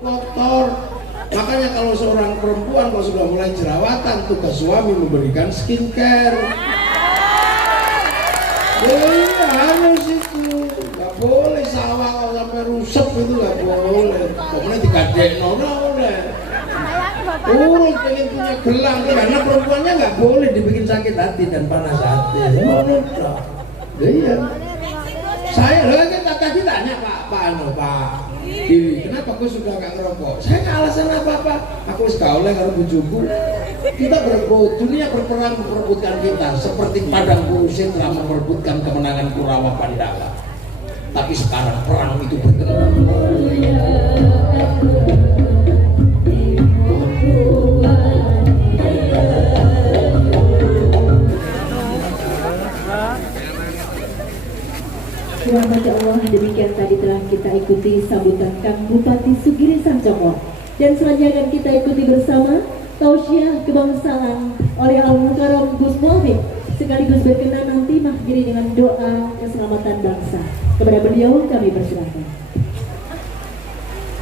kotor. Makanya kalau seorang perempuan kalau sudah mulai jerawatan, tugas suami memberikan skincare. Iya harus itu, nggak boleh sawah kalau sampai rusak itu nggak boleh. Kemudian digadek nona oleh. Urus pengen punya gelang karena perempuannya nggak boleh dibikin sakit hati dan panas hati. Iya. Saya tadi tanya Pak Diri, kenapa kau sudah nggak ngerokok? Saya nggak alasan apa-apa. Aku sekolah kalau bujuku. Kita dunia berperang memperebutkan kita seperti padang Kurusin telah memperebutkan kemenangan Kurawa Pandala. Tapi sekarang perang itu berkembang. Masya Allah, demikian tadi telah kita ikuti sambutan Kang Bupati Sugiri Sancomo. Dan selanjutnya akan kita ikuti bersama tausiah kebangsaan oleh Al-Mukarram Gus Muhammad, sekaligus berkenan nanti mengakhiri dengan doa keselamatan bangsa. Kepada beliau kami persilakan.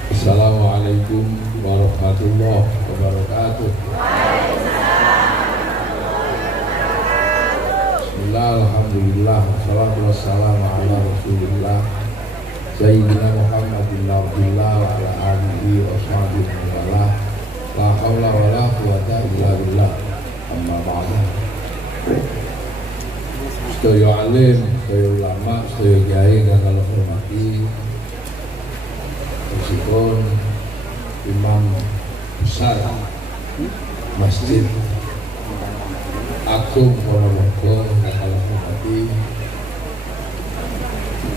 Assalamualaikum warahmatullahi wabarakatuh. Alhamdulillah, wassalatu wassalamu ala rasulillah Sayyidina Muhammadin Abdillah wa ala alihi wa sahbihi wa ala la hawla wa la quwata illa billah amma ba'da. Sedaya alim, sedaya ulama, sedaya kiai kang kula hormati, meskipun imam besar Masjid Agung Ponorogo kalau Bupati,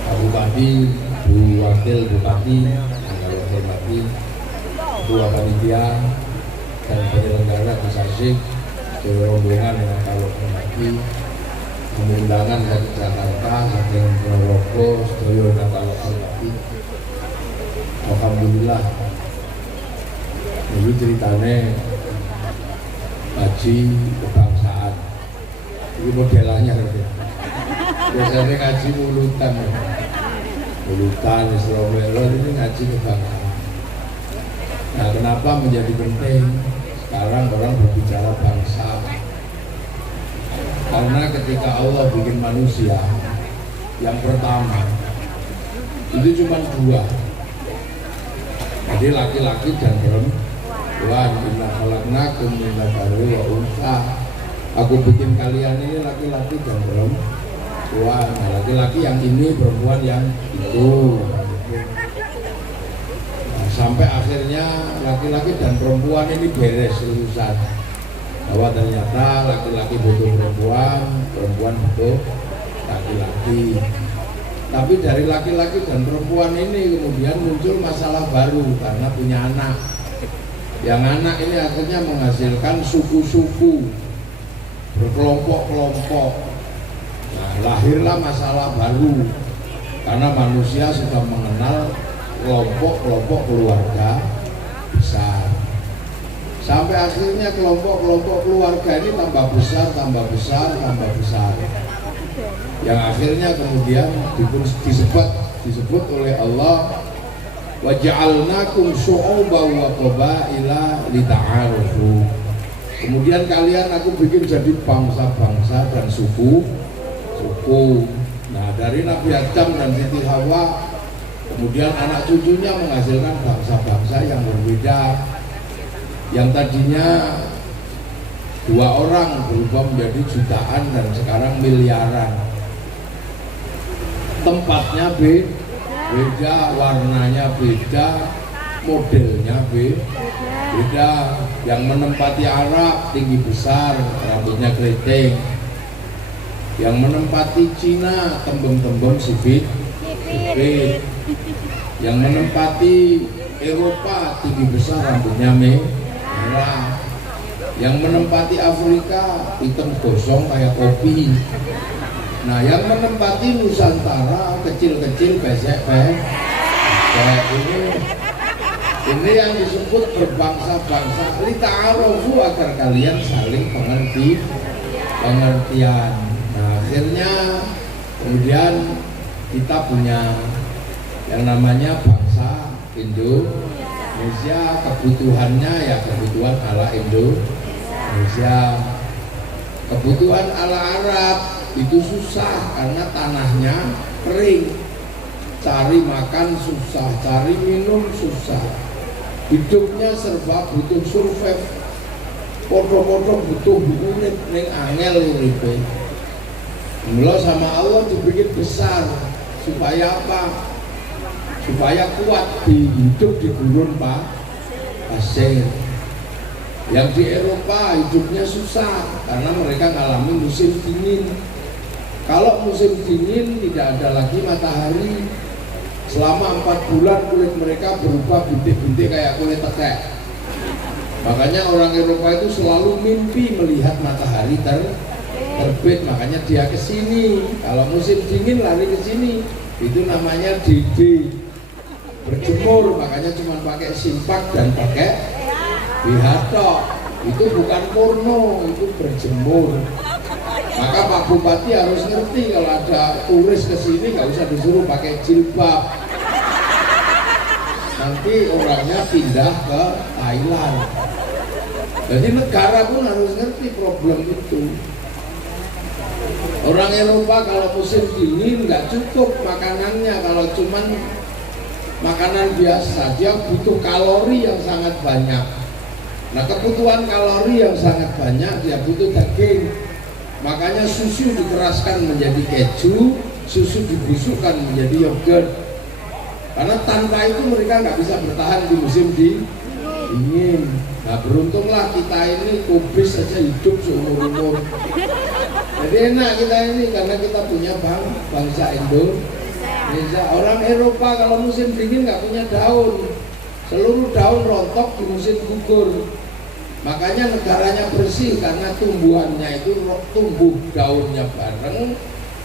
Pak Bupati, Bu Wakil Bupati kalau hormati, Ketua Panitia dan penyelenggara Kesasik, rombongan yang kalau hormati, undangan dari Jakarta, dari Ponorogo, sedaya yang kalau hormati. Alhamdulillah, dulu ceritanya haji kebangsaan. Ini modelannya biasanya ngaji mulutan, Islamelo ini ngaji kebangsaan. Nah, kenapa menjadi penting sekarang orang berbicara bangsa? Karena ketika Allah bikin manusia, yang pertama itu cuma dua, jadi laki-laki dan perempuan. Inna khalaqnakum min dzakarin wa untha. Aku bikin kalian ini laki-laki dan perempuan. Nah, laki-laki yang ini, perempuan yang itu. Nah, sampai akhirnya laki-laki dan perempuan ini beres urusan. Bahwa ternyata laki-laki butuh perempuan, perempuan butuh laki-laki. Tapi dari laki-laki dan perempuan ini kemudian muncul masalah baru karena punya anak. Yang anak ini akhirnya menghasilkan suku-suku, berkelompok-kelompok. Nah, lahirlah masalah baru karena manusia sudah mengenal kelompok-kelompok keluarga besar. Sampai akhirnya kelompok-kelompok keluarga ini tambah besar, tambah besar, tambah besar. Yang akhirnya kemudian disebut oleh Allah, wa ja'alnakum syu'uban wa qabaila lita'arufu. Kemudian kalian aku bikin jadi bangsa-bangsa dan suku. Nah, dari Nabi Adam dan Siti Hawa, kemudian anak cucunya menghasilkan bangsa-bangsa yang berbeda. Yang tadinya 2 orang berubah menjadi jutaan dan sekarang miliaran. Tempatnya beda, warnanya beda, modelnya beda. Yang menempati Arab tinggi besar, rambutnya keriting. Yang menempati Cina tembem-tembem sipit. Yang menempati Eropa tinggi besar, rambutnya merah. Yang menempati Afrika hitam gosong kayak kopi. Nah, yang menempati Nusantara kecil-kecil pesek ini yang disebut berbangsa-bangsa, lita'arufu, agar kalian saling pengertian. Nah, akhirnya kemudian kita punya yang namanya bangsa Indonesia. Indonesia kebutuhannya ya kebutuhan ala Indonesia. Kebutuhan ala Arab itu susah karena tanahnya kering, cari makan susah, cari minum susah, hidupnya serba butuh survive, podo-podo butuh unit neng angel uripe. Mula sama Allah dibikin besar supaya apa? Supaya kuat hidup di gurun pasir. Yang di Eropa hidupnya susah karena mereka mengalami musim dingin. Kalau musim dingin tidak ada lagi matahari. Selama 4 bulan kulit mereka berubah bintik-bintik kayak kulit tekek. Makanya orang Eropa itu selalu mimpi melihat matahari terbit. Makanya dia ke sini. Kalau musim dingin lari ke sini. Itu namanya DD, berjemur. Makanya cuma pakai simpak dan pakai bihatok. Itu bukan porno, itu berjemur. Maka Pak Bupati harus ngerti kalau ada turis ke sini nggak usah disuruh pakai jilbab. Nanti orangnya pindah ke Thailand. Jadi negara pun harus ngerti problem itu. Orang Eropa kalau musim dingin nggak cukup makanannya, kalau cuman makanan biasa dia butuh kalori yang sangat banyak. Nah kebutuhan kalori yang sangat banyak dia butuh daging. Makanya susu dikeraskan menjadi keju, susu dibusukkan menjadi yogurt. Karena tanpa itu mereka nggak bisa bertahan di musim dingin. Nah beruntunglah kita ini kubis saja hidup seumur-umur. Jadi enak kita ini karena kita punya bangsa Indonesia. Orang Eropa kalau musim dingin nggak punya daun, seluruh daun rontok di musim gugur. Makanya negaranya bersih karena tumbuhannya itu tumbuh daunnya bareng,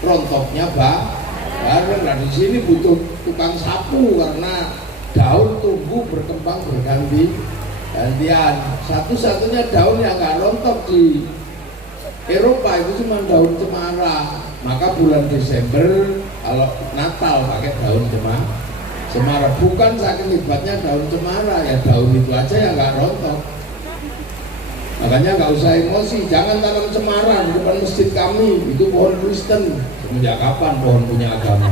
rontoknya bareng. Nah di sini butuh tukang sapu karena daun tumbuh berkembang bergantian. Satu-satunya daun yang nggak rontok di Eropa itu cuma daun cemara. Maka bulan Desember kalau Natal pakai daun cemara. Bukan saking hebatnya daun cemara, ya daun itu aja yang nggak rontok. Makanya nggak usah emosi, jangan tanam cemara di depan masjid kami, itu pohon Kristen. Semenjak kapan pohon punya agama?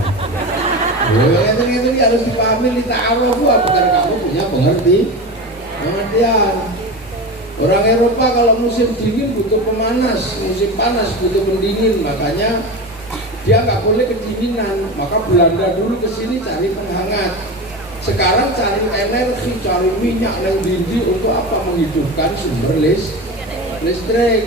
Itu harus dipahami, lita'arofu, bukan kamu punya pengertian. Orang Eropa kalau musim dingin butuh pemanas, musim panas butuh pendingin. Makanya dia nggak boleh kedinginan. Maka Belanda dulu kesini cari penghangat. Sekarang cari energi, cari minyak yang dindi untuk apa? Menghidupkan sumber listrik.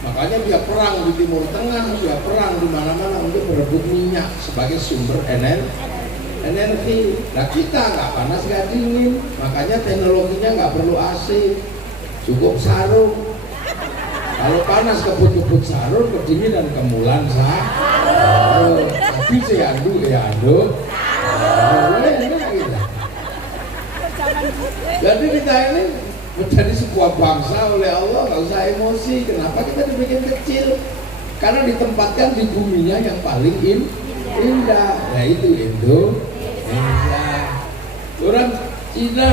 Makanya dia perang di Timur Tengah, dia perang di mana-mana untuk berebut minyak sebagai sumber energi. Nah kita nggak panas nggak dingin, makanya teknologinya nggak perlu AC, cukup sarung. Kalau panas kebut-kebut sarung, kedinginan kemulan sarung. Tapi seandu Jadi kita ini menjadi sebuah bangsa oleh Allah, nggak usah emosi. Kenapa kita dibikin kecil? Karena ditempatkan di buminya yang paling indah, yaitu Indonesia. Orang Cina,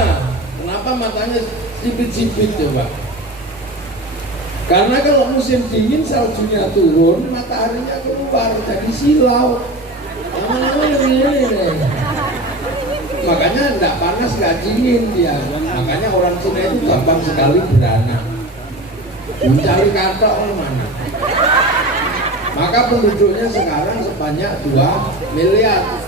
kenapa matanya sipit-sipit coba? Karena kalau musim dingin saljunya turun, mataharinya keluar jadi silau. Lama-lama ini. Makanya tidak panas, nggak dingin dia. Makanya orang Cina itu gampang sekali beranak. Mencari kata mana. Maka penduduknya sekarang sebanyak 2 miliar.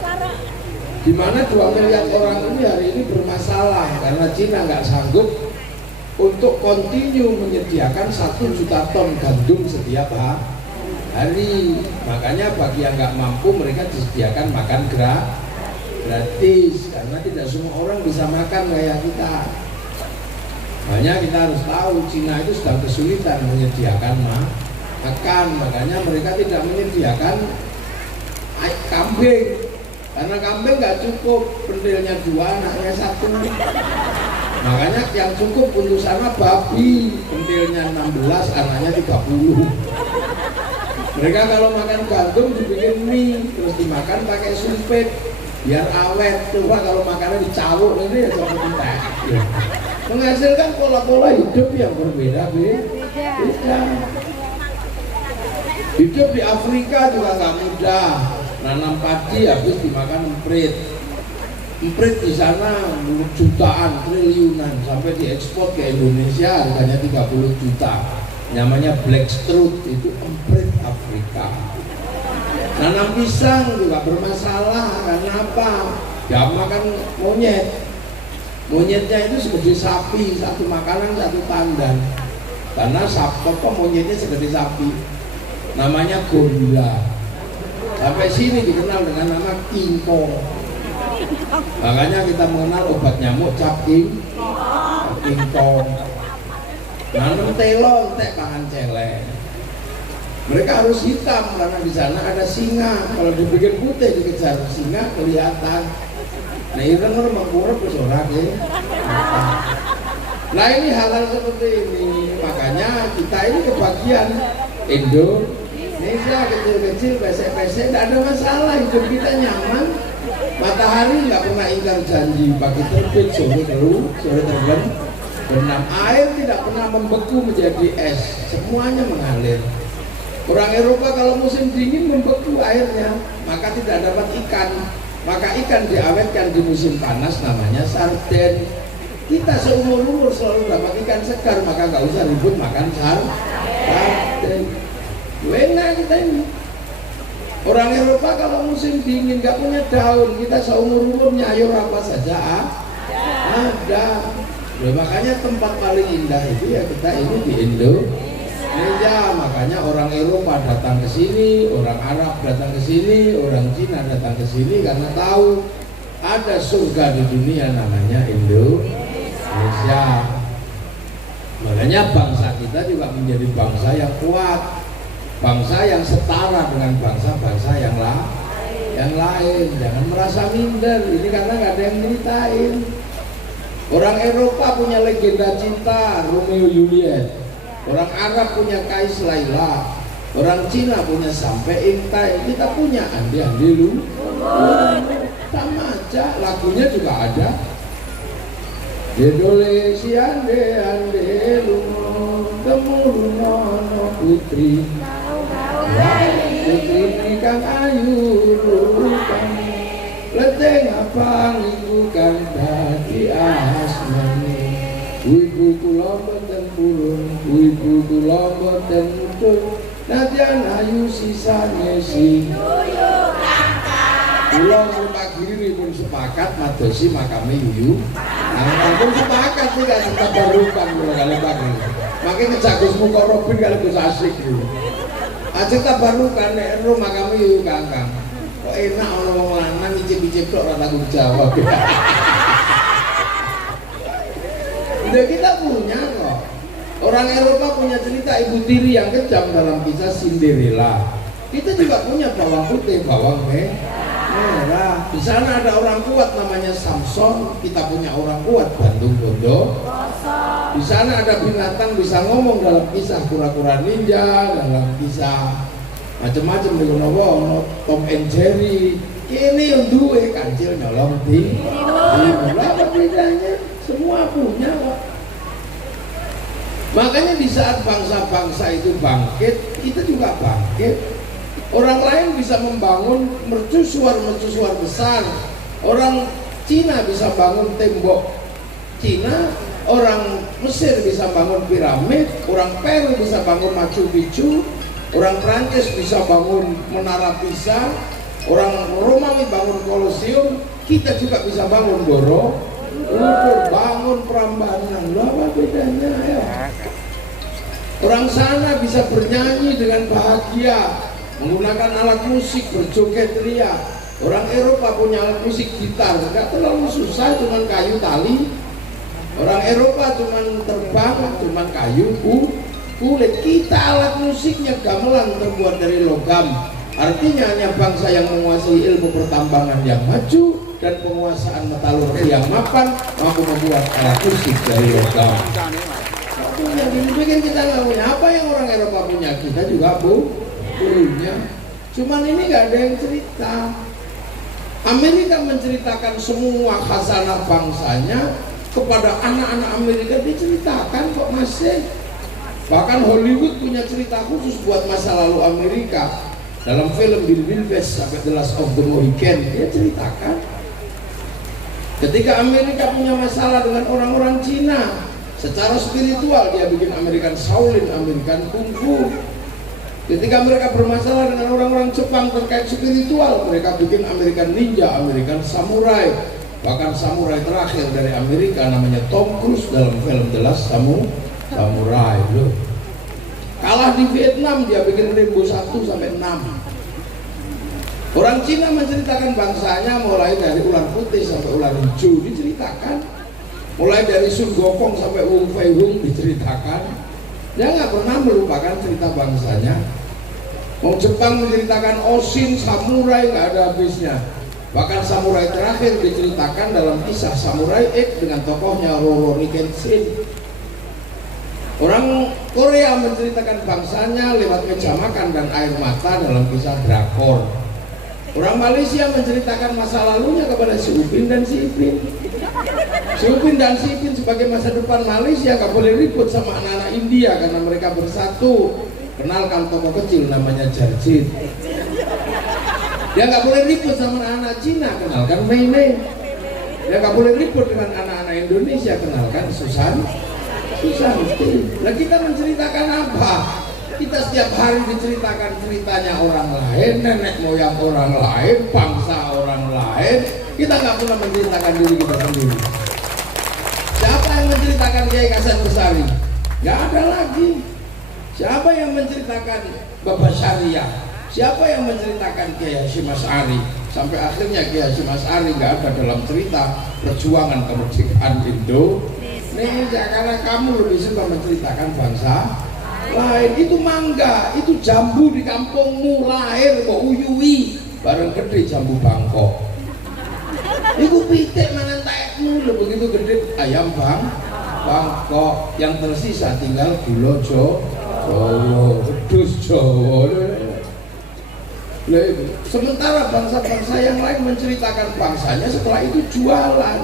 Di mana 2 miliar orang ini hari ini bermasalah karena Cina nggak sanggup untuk kontinu menyediakan 1 juta ton gandum setiap hari. Makanya bagi yang nggak mampu mereka disediakan makan gratis karena tidak semua orang bisa makan kayak kita. Makanya kita harus tahu Cina itu sedang kesulitan menyediakan makan. Makanya mereka tidak menyediakan kambing karena kambing nggak cukup, pentilnya 2, anaknya 1. Makanya yang cukup untuk sana babi, pentilnya 16, anaknya 30. Mereka kalau makan gandum dibikin mie terus dimakan pakai sumpit. biar awet. Coba kalau makannya dicawuk ini ya seperti teh. Ya. Menghasilkan pola-pola hidup yang berbeda-beda. Hidup di Afrika juga nggak mudah. Nanam padi habis dimakan emprit. Emprit di sana jutaan, triliunan sampai diekspor ke Indonesia harganya 30 juta. Namanya black strut, itu emprit Afrika. Nanam pisang juga bermasalah karena apa? Ya makan monyet. Monyetnya itu segede sapi, satu makanan satu tandan. Karena monyetnya segede sapi. Namanya gorila. Sampai sini dikenal dengan nama King Kong. Makanya kita mengenal obat nyamuk cap King Kong. Nanam telon, teh pangan celeng. Mereka harus hitam karena di sana ada singa. Kalau dibikin putih dikejar singa kelihatan. Nah itu kan mengkurap ke sorak ya. Nah ini hal-hal seperti ini. Makanya kita ini kebagian Indonesia kecil-kecil, pesek-pesek, tidak ada masalah, hidup kita nyaman. Matahari nggak pernah ingkar janji, pagi terbit, sore terbenam. Air tidak pernah membeku menjadi es, semuanya mengalir. Orang Eropa kalau musim dingin membeku airnya, maka tidak dapat ikan. Maka ikan diawetkan di musim panas, namanya sarden. Kita seumur-umur selalu dapat ikan segar, maka nggak usah ribut makan sarden. Enak kita ini. Orang Eropa kalau musim dingin nggak punya daun, kita seumur-umur nyayur apa saja ada. Makanya tempat paling indah itu ya kita ini di Indonesia. Makanya orang Eropa datang ke sini, orang Arab datang ke sini, orang Cina datang ke sini karena tahu ada surga di dunia namanya Indonesia. Makanya bangsa kita juga menjadi bangsa yang kuat. Bangsa yang setara dengan bangsa-bangsa yang lain. Jangan merasa minder, ini karena nggak ada yang ceritain. Orang Eropa punya legenda cinta Romeo Juliet. Orang Arab punya Kais Laila. Orang Cina punya Sampai Ingtai. Kita punya Andi Andi Lu. Sama aja, lagunya juga ada. Dedole si ande ande lumo temurunono putri. Putri kang ayu rukan leteng abang ibu kang dadi asmani. Ibu kula mboten purun, ibu kula mboten mudhun. Nadyan ayu sisane si kula Pak Giri pun sepakat madosi makame yuyu. Nah, pun sepakat sih kan kita barukan kalau Pak Giri. Makanya kejagus muka Robin kalau Gus Asik dulu. Aja tak barukan nek rumah kami yuyu Kang. Kok enak ono wong lanang icip-icip tok ora tanggung jawab. Udah kita punya kok. Orang Eropa punya cerita ibu tiri yang kejam dalam kisah Cinderella. Kita juga punya bawang putih, bawang merah. Di sana ada orang kuat namanya Samson. Kita punya orang kuat Bandung Bondo. Di sana ada binatang bisa ngomong dalam kisah kura-kura ninja, dalam kisah macam-macam di Gunung Tom and Jerry. Ini yang duwe kancil nyolong di. Apa bedanya? Semua punya kok. Makanya di saat bangsa-bangsa itu bangkit, kita juga bangkit. Orang lain bisa membangun mercusuar besar. Orang Cina bisa bangun tembok Cina, orang Mesir bisa bangun piramid, orang Peru bisa bangun Machu Picchu, orang Prancis bisa bangun Menara Pisa, orang Romawi bangun Kolosium. Kita juga bisa bangun Borobudur, bangun Prambanan. Apa bedanya ya? Orang sana bisa bernyanyi dengan bahagia, menggunakan alat musik, berjoget ria. Orang Eropa punya alat musik gitar, nggak terlalu susah, cuman kayu tali. Orang Eropa cuman terbang, cuman kayu kulit. Kita alat musiknya gamelan terbuat dari logam. Artinya hanya bangsa yang menguasai ilmu pertambangan yang maju dan penguasaan metalurgi yang mapan mampu membuat alat musik dari logam. Yang dibikin kita nggak punya. Apa yang orang Eropa punya kita juga punya. Cuman ini nggak ada yang cerita. Amerika menceritakan semua khazanah bangsanya kepada anak-anak Amerika, diceritakan kok masih. Bahkan Hollywood punya cerita khusus buat masa lalu Amerika. Dalam film Bill West sampai The Last of the Mohican, dia ceritakan ketika Amerika punya masalah dengan orang-orang Cina secara spiritual, dia bikin American Shaolin, American Kung Fu. Ketika mereka bermasalah dengan orang-orang Jepang terkait spiritual, mereka bikin American Ninja, American Samurai. Bahkan samurai terakhir dari Amerika namanya Tom Cruise dalam film The Last Samurai. Loh. Kalah di Vietnam, dia bikin Rambo 1 sampai 6. Orang Cina menceritakan bangsanya mulai dari ular putih sampai ular hijau, diceritakan. Mulai dari Sun Gokong sampai Wu Fei Hung, diceritakan. Dia nggak pernah melupakan cerita bangsanya. Mau Jepang menceritakan Oshin, samurai nggak ada habisnya. Bahkan samurai terakhir diceritakan dalam kisah Samurai X dengan tokohnya Rurouni Kenshin. Orang Korea menceritakan bangsanya lewat meja makan dan air mata dalam kisah drakor. Orang Malaysia menceritakan masa lalunya kepada si Upin dan si Ipin. Si Upin dan si Ipin sebagai masa depan Malaysia gak boleh ribut sama anak-anak India karena mereka bersatu. Kenalkan tokoh kecil namanya Jarjit. Dia gak boleh ribut sama anak-anak Cina, kenalkan Mei Mei. Dia gak boleh ribut dengan anak-anak Indonesia, kenalkan Susan. Nah, kita menceritakan apa? Kita setiap hari diceritakan ceritanya orang lain, nenek moyang orang lain, bangsa orang lain. Kita nggak pernah menceritakan diri kita sendiri. Siapa yang menceritakan Kiai Hasan Besari? Nggak ada lagi. Siapa yang menceritakan Bapak Syariah? Siapa yang menceritakan Kiai Hasyim Asy'ari? Sampai akhirnya Kiai Hasyim Asy'ari nggak ada dalam cerita perjuangan kemerdekaan Indonesia karena kamu lebih suka menceritakan bangsa lain. Itu mangga, itu jambu di kampungmu lahir kok uyui bareng gede jambu Bangkok. Iku pitik mangan taekmu lho begitu gede ayam Bangkok, yang tersisa tinggal gula Jawa, wedhus Jawa. Sementara bangsa-bangsa yang lain menceritakan bangsanya, setelah itu jualan.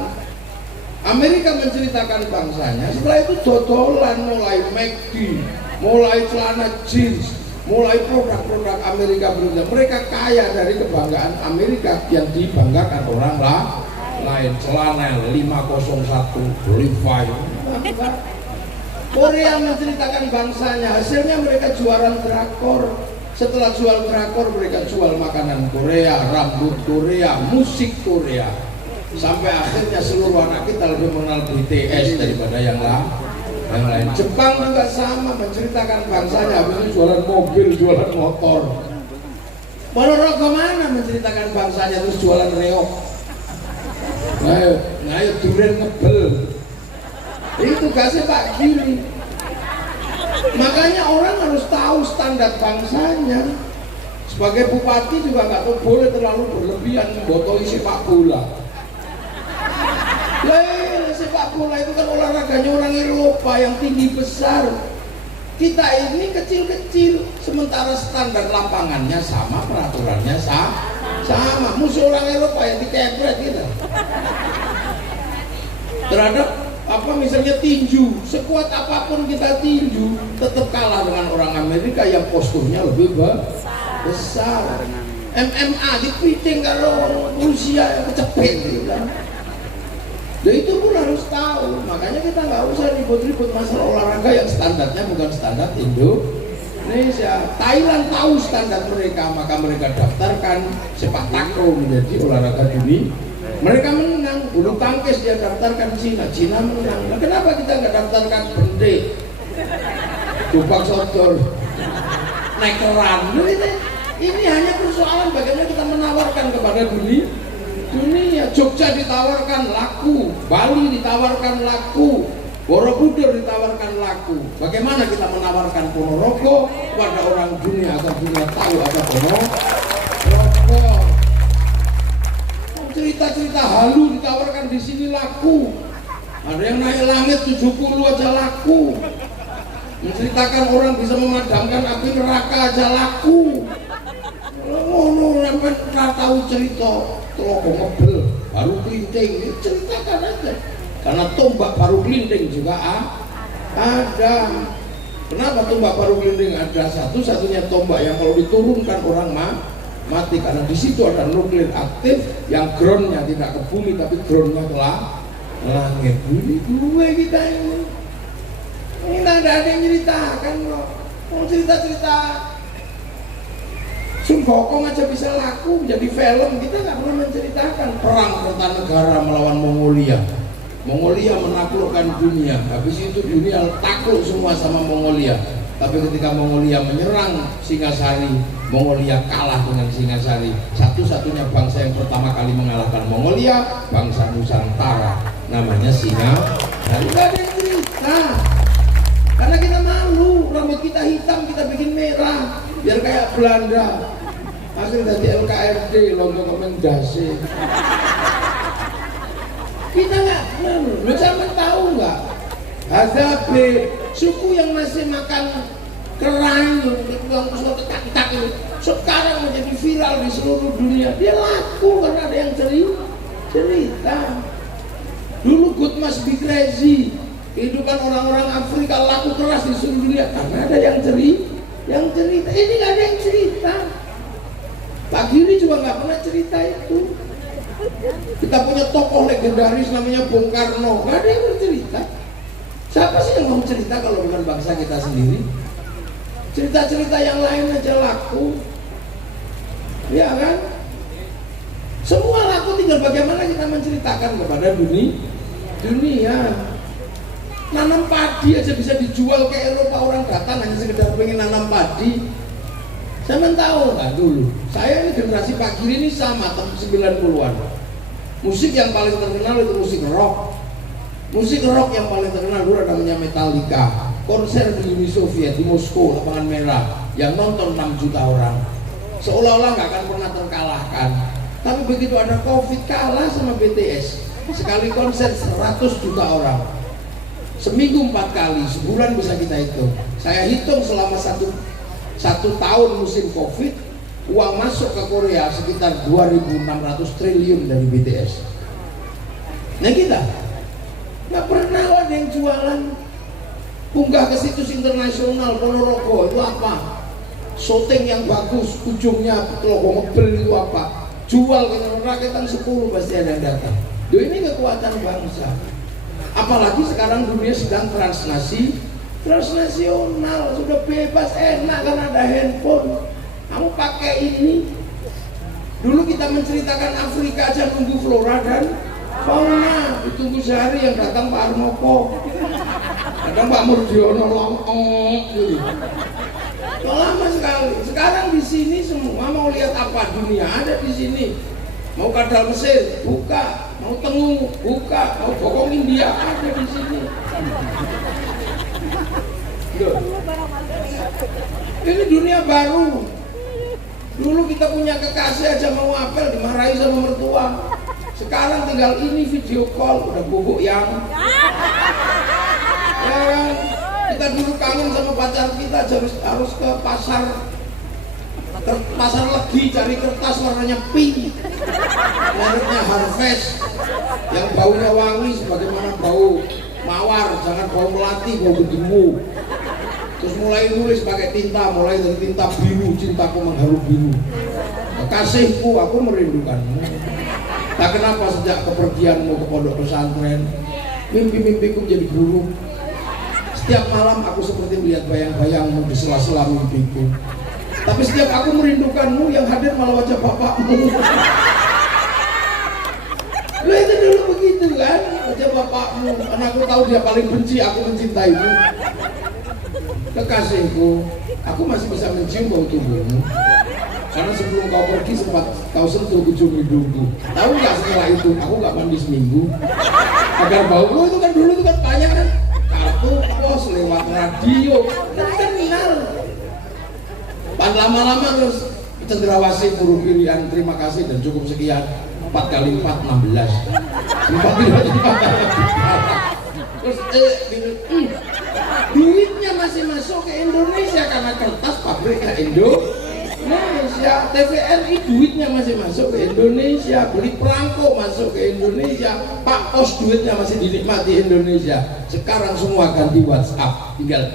Amerika menceritakan bangsanya, setelah itu dodolan, mulai McD, mulai celana jeans, mulai produk-produk Amerika berubah. Mereka kaya dari kebanggaan Amerika yang dibanggakan orang lain. Celana 501 Levi's. Korea menceritakan bangsanya, hasilnya mereka jualan drakor. Setelah jual drakor, mereka jual makanan Korea, rambut Korea, musik Korea. Sampai akhirnya seluruh anak kita lebih mengenal BTS daripada yang lain. Jepang juga sama, menceritakan bangsanya, habis jualan mobil, jualan motor. Ponorogo mana menceritakan bangsanya terus jualan reok. Ngayo durian ngebel. Itu gasnya Pak Giri. Makanya orang harus tahu standar bangsanya. Sebagai bupati juga nggak boleh terlalu berlebihan membotoli sepak bola. Sepak bola itu kan olahraganya orang Eropa yang tinggi besar. Kita ini kecil-kecil, sementara standar lapangannya sama, peraturannya sama. Musuh orang Eropa yang dikepret kita. Terhadap apa misalnya tinju, sekuat apapun kita tinju, tetap kalah dengan orang Amerika yang posturnya lebih besar. MMA dipiting kalau Rusia yang kecepet gitu kan. Nah itu pun harus tahu, makanya kita nggak usah ribut-ribut masalah olahraga yang standarnya bukan standar Indonesia. Thailand tahu standar mereka, maka mereka daftarkan sepak takraw menjadi olahraga dunia. Mereka menang, bulu tangkis dia daftarkan Cina menang. Nah, kenapa kita nggak daftarkan bende, tupak sodor, nekeran? Ini hanya persoalan bagaimana kita menawarkan kepada dunia. Jogja ditawarkan laku, Bali ditawarkan laku, Borobudur ditawarkan laku. Bagaimana kita menawarkan Ponorogo kepada orang dunia agar dunia tahu ada Ponorogo? Cerita-cerita halu ditawarkan di sini laku. Ada yang naik langit 70 aja laku. Menceritakan orang bisa memadamkan api neraka aja laku. Ngono sampai nggak tahu cerita Tlogo Ngebel, Baru Klinting, ceritakan aja. Karena tombak Baru Klinting juga ada. Kenapa tombak Baru Klinting ada? Satu-satunya tombak yang kalau diturunkan orang mati, karena di situ ada nuklir aktif yang groundnya tidak ke bumi tapi groundnya ke langit. Ini gue kita ini nggak ada yang ceritakan kok. Mau cerita-cerita Sun Gokong aja bisa laku menjadi film, kita nggak pernah menceritakan perang Kertanegara melawan Mongolia. Mongolia menaklukkan dunia, habis itu dunia takluk semua sama Mongolia. Tapi ketika Mongolia menyerang Singasari, Mongolia kalah dengan Singasari. Satu-satunya bangsa yang pertama kali mengalahkan Mongolia, bangsa Nusantara, namanya Singasari. Nggak ada yang cerita, karena kita malu, rambut kita hitam kita bikin merah, biar kayak Belanda. Hasil dari LKRD, logo rekomendasi. Kita nggak malu, lu zaman tahu nggak? Hazabe, suku yang masih makan kerang, yang ketak-ketak itu, sekarang menjadi viral di seluruh dunia. Dia laku karena ada yang cerita. Dulu Good Must Be Crazy, kehidupan orang-orang Afrika laku keras di seluruh dunia karena ada yang cerita. Ini nggak ada yang cerita. Pak Giri juga nggak pernah cerita itu. Kita punya tokoh legendaris namanya Bung Karno, nggak ada yang bercerita. Siapa sih yang mau cerita kalau bukan bangsa kita sendiri? Cerita-cerita yang lain aja laku, ya kan? Semua laku, tinggal bagaimana kita menceritakan kepada dunia. Nanam padi aja bisa dijual ke Eropa, orang datang hanya sekedar pengen nanam padi. Saya tahu nggak dulu? Saya ini generasi Pak Giri ini sama tahun 90-an. Musik yang paling terkenal itu musik rock. Musik rock yang paling terkenal dulu namanya Metallica. Konser di Uni Soviet di Moskow, lapangan merah, yang nonton 6 juta orang. Seolah-olah nggak akan pernah terkalahkan. Tapi begitu ada COVID, kalah sama BTS. Sekali konser 100 juta orang. Seminggu 4 kali, sebulan bisa kita hitung. Saya hitung selama satu tahun musim COVID, uang masuk ke Korea sekitar 2.600 triliun dari BTS. Nah kita nggak pernah ada yang jualan. Unggah ke situs internasional Ponorogo itu apa? Syuting yang bagus, ujungnya logo Ngebel itu apa? Jual ke rakyatan 10 pasti ada yang datang. Ini kekuatan bangsa. Apalagi sekarang dunia sedang transnasional, sudah bebas, enak karena ada handphone. Kamu pakai ini. Dulu kita menceritakan Afrika aja nunggu flora dan fauna, ditunggu sehari, yang datang Pak Armoko, kadang Pak Murdiono gitu. Lama sekali. Sekarang di sini semua mau lihat apa dunia ada di sini. Mau kadal Mesir, buka. Mau Tengu, buka. Mau Bokong India, ada di sini. Ini dunia baru. Dulu kita punya kekasih aja mau apel dimarahi sama mertua. Sekarang tinggal ini video call udah bubuk yang. Ya kan? Kita dulu kangen sama pacar kita harus ke pasar Legi cari kertas warnanya pink, mereknya Harvest, yang baunya wangi sebagaimana bau mawar, jangan bau melati, bau berdebu. Terus mulai nulis pakai tinta, mulai dari tinta biru, cintaku mengharu biru, kekasihku aku merindukanmu. Tak kenapa sejak kepergianmu ke pondok pesantren, mimpi-mimpiku menjadi buruk. Setiap malam aku seperti melihat bayang-bayangmu di sela-sela mimpiku. Tapi setiap aku merindukanmu, yang hadir malah wajah bapakmu. Lu itu dulu begitu kan, wajah bapakmu. Karena aku tahu dia paling benci, aku mencintaimu. Kekasihku, aku masih bisa mencium bau tubuhmu. Karena sebelum kau pergi sempat kau sentuh ujung hidungku. Tahu nggak setelah itu aku nggak mandi seminggu. Agar bauku itu kan dulu itu kan banyak kan. Kartu pos lewat radio, terkenal. Pan lama-lama terus cendrawasih burung pilihan, terima kasih dan cukup sekian. 4 kali 4 16. Sempat tidak terus duitnya masih masuk ke Indonesia karena kertas pabriknya Indonesia. Indonesia, TVRI duitnya masih masuk ke Indonesia, beli perangko masuk ke Indonesia, Pak Pos duitnya masih dinikmati Indonesia. Sekarang semua ganti WhatsApp, tinggal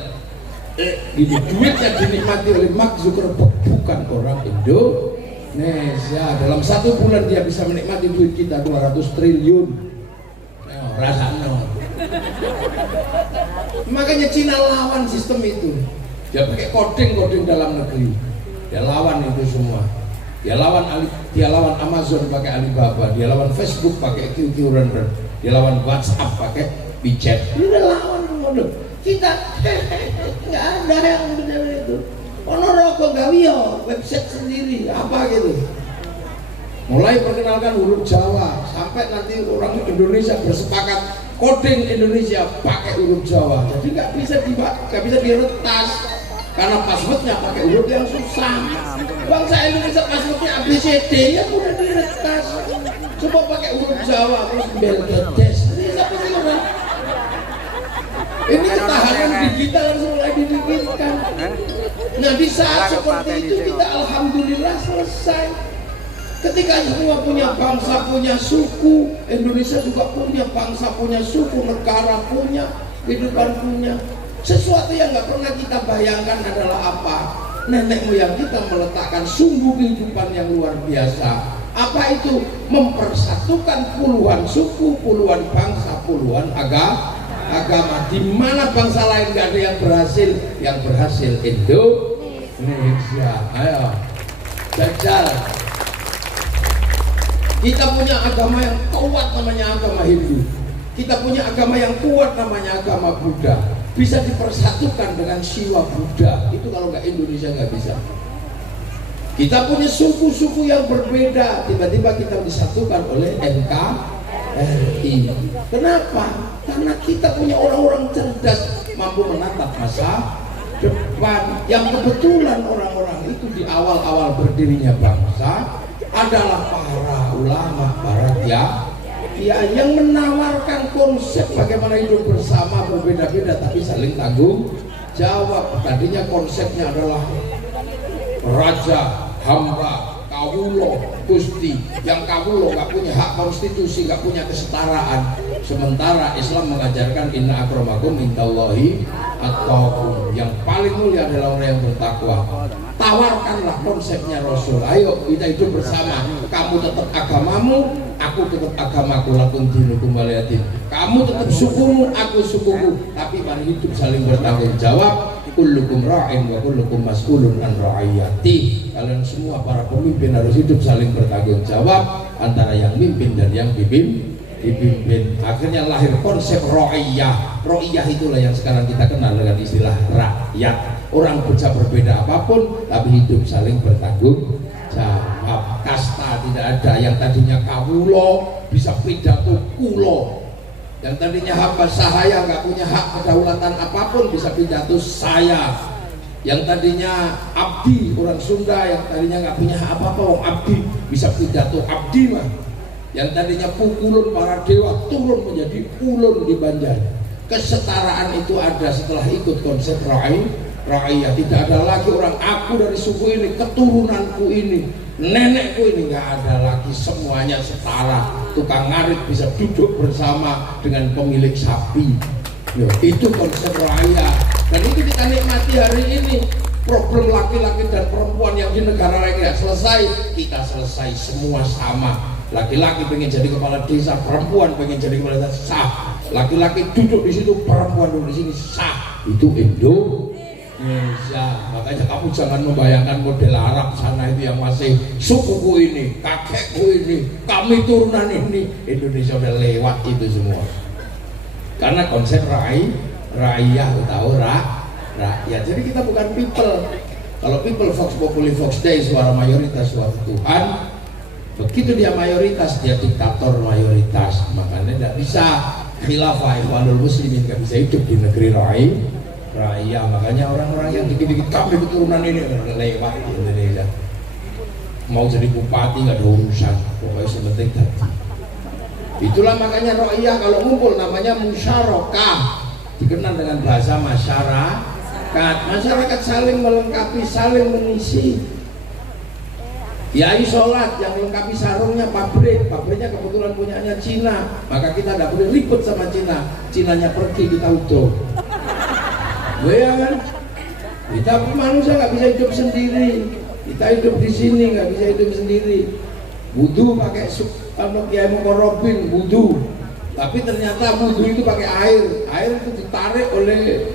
ini duitnya dinikmati oleh Mark Zuckerberg, bukan orang Indonesia. Dalam 1 bulan dia bisa menikmati duit kita 200 triliun. Rasanya. Makanya Cina lawan sistem itu. Dia pakai coding dalam negeri. Dia lawan itu semua. Dia lawan Amazon pakai Alibaba. Dia lawan Facebook pakai QQ Render. Dia lawan WhatsApp pakai WeChat. Dia lawan semua. Kita nggak ada yang benar itu. Ono rokok gawio website sendiri apa gitu. Mulai perkenalkan huruf Jawa sampai nanti orang Indonesia bersepakat coding Indonesia pakai huruf Jawa. Jadi nggak bisa diretas karena passwordnya pakai huruf yang susah. Bangsa Indonesia passwordnya ABCD ya udah diretas. Coba pakai huruf Jawa terus belgedes. Ini ketahanan digital harus mulai dipikirkan. Nah di saat seperti itu kita alhamdulillah selesai. Ketika semua punya bangsa, punya suku, Indonesia juga punya bangsa, punya suku, negara punya, kehidupan punya. Sesuatu yang nggak pernah kita bayangkan adalah apa? Nenek moyang kita meletakkan sumbu kehidupan yang luar biasa. Apa itu? Mempersatukan puluhan suku, puluhan bangsa, puluhan agama. Di mana bangsa lain nggak ada yang berhasil Indonesia. Ayo, jajal. Kita punya agama yang kuat namanya agama Hindu. Kita punya agama yang kuat namanya agama Buddha. Bisa dipersatukan dengan Siwa Buddha. Itu kalau nggak Indonesia nggak bisa. Kita punya suku-suku yang berbeda. Tiba-tiba kita disatukan oleh NKRI. Kenapa? Karena kita punya orang-orang cerdas mampu menatap masa depan. Yang kebetulan orang-orang itu di awal-awal berdirinya bangsa adalah para ulama, para kiai yang menawarkan konsep bagaimana hidup bersama berbeda-beda tapi saling tanggung jawab. Tadinya konsepnya adalah raja, hamba, kawulo, gusti. Yang kawulo nggak punya hak konstitusi, nggak punya kesetaraan. Sementara Islam mengajarkan inna akramakum indallahi atqakum. Yang paling mulia adalah orang yang bertakwa. Tawarkanlah konsepnya Rasul. Ayo kita hidup bersama. Kamu tetap agamamu, aku tetap agamaku. Lakum dinukum waliyadin. Kamu tetap sukumu, aku sukuku. Tapi mari hidup saling bertanggung jawab. Kullukum ra'in wa kullukum mas'ulun an ra'iyati. Kalian semua para pemimpin harus hidup saling bertanggung jawab antara yang mimpin dan yang dipimpin. Akhirnya lahir konsep ra'iyah. Ra'iyah itulah yang sekarang kita kenal dengan istilah rakyat. Orang bisa berbeda apapun tapi hidup saling bertanggung jawab. Kasta tidak ada. Yang tadinya kawulo bisa pidato kulo. Yang tadinya hamba sahaya nggak punya hak kedaulatan apapun bisa pidato saya. Yang tadinya abdi orang Sunda yang tadinya nggak punya hak apa-apa orang abdi bisa pidato abdi mah. Yang tadinya pukulun para dewa turun menjadi ulun di Banjar. Kesetaraan itu ada setelah ikut konsep ra'iyah. Tidak ada lagi orang aku dari suku ini, keturunanku ini, nenekku ini, nggak ada lagi, semuanya setara. Tukang ngarit bisa duduk bersama dengan pemilik sapi. Itu konsep ra'iyah. Dan itu kita nikmati hari ini. Problem laki-laki dan perempuan yang di negara lain tidak selesai, kita selesai semua sama. Laki-laki pengen jadi kepala desa, perempuan pengen jadi kepala desa, sah. Laki-laki duduk di situ, perempuan duduk di sini, sah. Itu Indonesia. Makanya kamu jangan membayangkan model Arab sana itu yang masih sukuku ini, kakekku ini, kami turunan ini. Indonesia udah lewat itu semua. Karena konsep ra'iyah atau rakyat. Jadi kita bukan people. Kalau people vox populi vox dei, suara mayoritas suara Tuhan. Begitu dia mayoritas, dia diktator mayoritas. Makanya tidak bisa khilafah ikhwanul muslimin, nggak bisa hidup di negeri raya. Makanya orang-orang yang dikit-dikit kami keturunan ini lewat di Indonesia. Mau jadi bupati nggak ada urusan, pokoknya sepenting tadi. Itulah makanya ra'iyah kalau ngumpul namanya musyarakah, dikenal dengan bahasa masyarakat. Masyarakat saling melengkapi, saling mengisi. Kiai sholat yang melengkapi sarungnya pabriknya kebetulan punyanya Cina, maka kita tidak boleh ribut sama Cina. Cinanya pergi, kita utuh. Ya kan? Kita manusia nggak bisa hidup sendiri. Kita hidup di sini nggak bisa hidup sendiri. Wudu pakai Kiai Mukarrabin wudu, tapi ternyata wudu itu pakai air itu ditarik oleh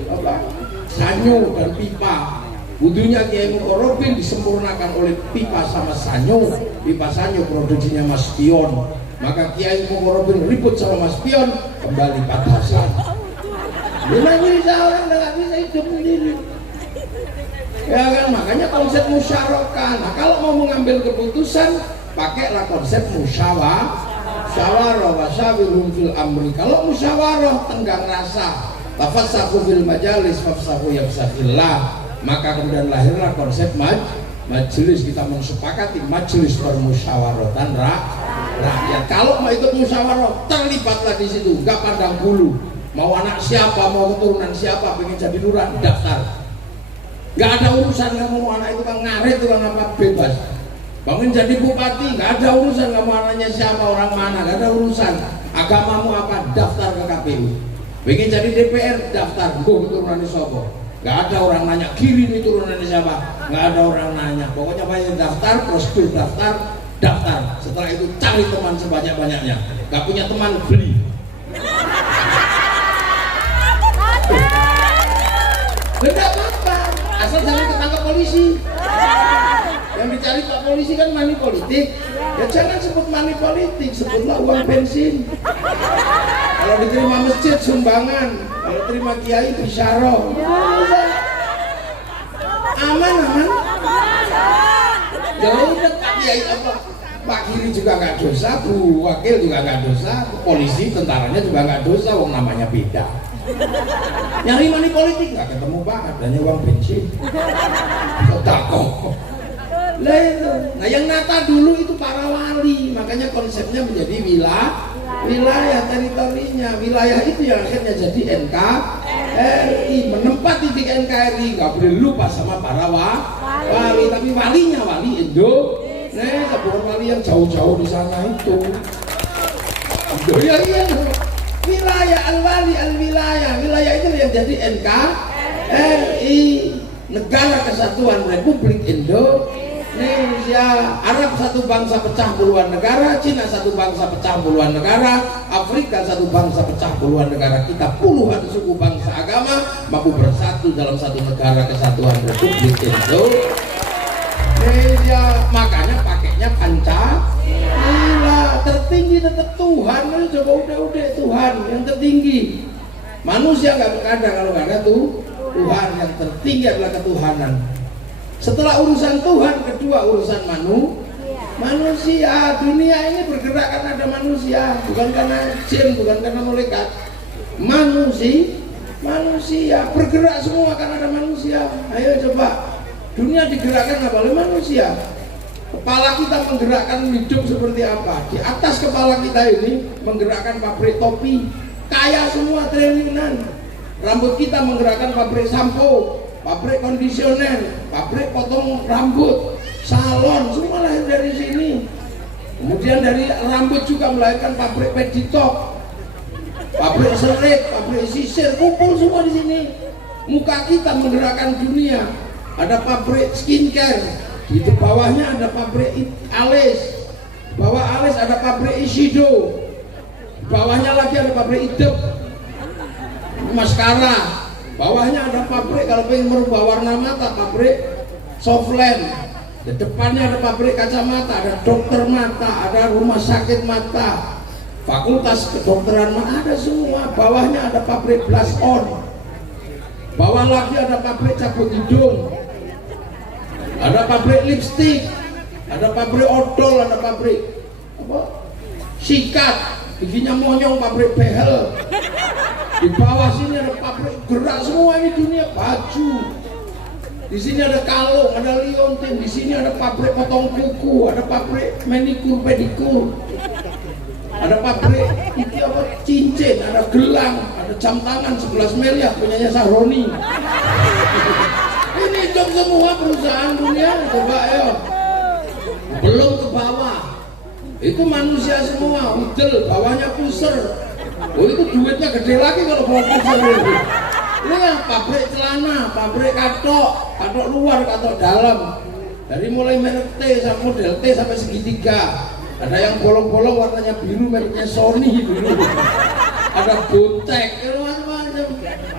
sanyo dan pipa. Wudunya Kiai Mukarrabin disempurnakan oleh pipa sama sanyo. Pipa sanyo produksinya Mas Pion, maka Kiai Mukarrabin ribut sama Mas Pion, kembali patasan. Memang bisa orang nggak bisa hidup sendiri. Ya kan, makanya konsep musyawarah. Nah, kalau mau mengambil keputusan, pakailah konsep musyawarah wasyawirhum fil amri. Kalau musyawarah tenggang rasa, tafassahu fil majalis fafsahu yafsahillah, maka kemudian lahirlah konsep majelis. Kita mensepakati majelis permusyawaratan rakyat. Kalau mau ikut musyawarah, terlibatlah di situ, nggak pandang bulu. Mau anak siapa, mau keturunan siapa, pengen jadi lurah, daftar. Nggak ada urusan kamu mau anak itu kan ngarit, itu kan apa, bebas. Bangun jadi bupati, nggak ada urusan kamu anaknya siapa, orang mana, nggak ada urusan. Agamamu apa, daftar ke KPU. Pengen jadi DPR, daftar. Gue keturunan sopo. Nggak ada orang nanya kiri ini turunannya siapa, nggak ada orang nanya. Pokoknya banyak daftar, prosedur daftar. Setelah itu cari teman sebanyak-banyaknya. Nggak punya teman, beli. Beda apa? Asal jangan ketangkap polisi. Yang dicari Pak polisi kan money politik. Ya jangan sebut money politik, sebutlah uang bensin. Kalau diterima masjid sumbangan, kalau terima kiai bisyarah. Aman. Ya udah, Pak kiai apa? Pak Kiri juga nggak dosa, Bu Wakil juga nggak dosa, polisi tentaranya juga nggak dosa, wong namanya beda. Nyari money politik nggak ketemu Pak, adanya uang bensin. Kok lah itu. Nah yang nata dulu itu para wali, makanya konsepnya menjadi wilayah teritorinya. Wilayah itu yang akhirnya jadi NKRI, menempati di NKRI. Nggak boleh lupa sama para wali, tapi walinya wali Indonesia, bukan wali yang jauh-jauh di sana itu. Iya. Wilayah wilayah itu yang jadi NKRI, Negara Kesatuan Republik Indonesia. Arab satu bangsa pecah puluhan negara, Cina satu bangsa pecah puluhan negara, Afrika satu bangsa pecah puluhan negara. Kita puluhan suku bangsa agama mampu bersatu dalam satu negara kesatuan Republik Indonesia. Makanya pakainya Pancasila. Tertinggi tetap Tuhan. Coba udah Tuhan yang tertinggi. Manusia nggak ada kalau nggak ada Tuhan. Yang tertinggi adalah ketuhanan. Setelah urusan Tuhan, kedua urusan manusia. Dunia ini bergerak karena ada manusia, bukan karena jin, bukan karena malaikat. Manusia bergerak semua karena ada manusia. Ayo coba, dunia digerakkan apa oleh manusia. Kepala kita menggerakkan hidup seperti apa? Di atas kepala kita ini menggerakkan pabrik topi, kaya semua triliunan. Rambut kita menggerakkan pabrik sampo, pabrik kondisioner, pabrik potong rambut, salon, semua lahir dari sini. Kemudian dari rambut juga melahirkan pabrik peditop, pabrik serit, pabrik sisir, kumpul semua di sini. Muka kita menggerakkan dunia. Ada pabrik skincare, di bawahnya ada pabrik alis, bawah alis ada pabrik Isido, bawahnya lagi ada pabrik Idep, maskara, bawahnya ada pabrik kalau pengen merubah warna mata, pabrik Softland, di depannya ada pabrik kacamata, ada dokter mata, ada rumah sakit mata, fakultas kedokteran mata, ada semua. Bawahnya ada pabrik blush on, bawah lagi ada pabrik cabut hidung, ada pabrik lipstick, ada pabrik odol, ada pabrik sikat, giginya monyong, pabrik behel. Di bawah sini ada pabrik gerak semua, ini dunia baju. Di sini ada kalung, ada liontin, di sini ada pabrik potong kuku, ada pabrik manikur pedikur, ada pabrik cincin, ada gelang, ada jam tangan 11 miliar punyanya Sahroni. Ini job semua perusahaan dunia, coba ayo. belum ke bawah. Itu manusia semua, udel, bawahnya pusar. Oh itu duitnya gede lagi kalau bawa pusar itu. Ini ya pabrik celana, pabrik katok luar, katok dalam. Dari mulai merek T sampai model T sampai segitiga. Ada yang bolong-bolong warnanya biru, mereknya Sony dulu. Ada bontek, macam-macam.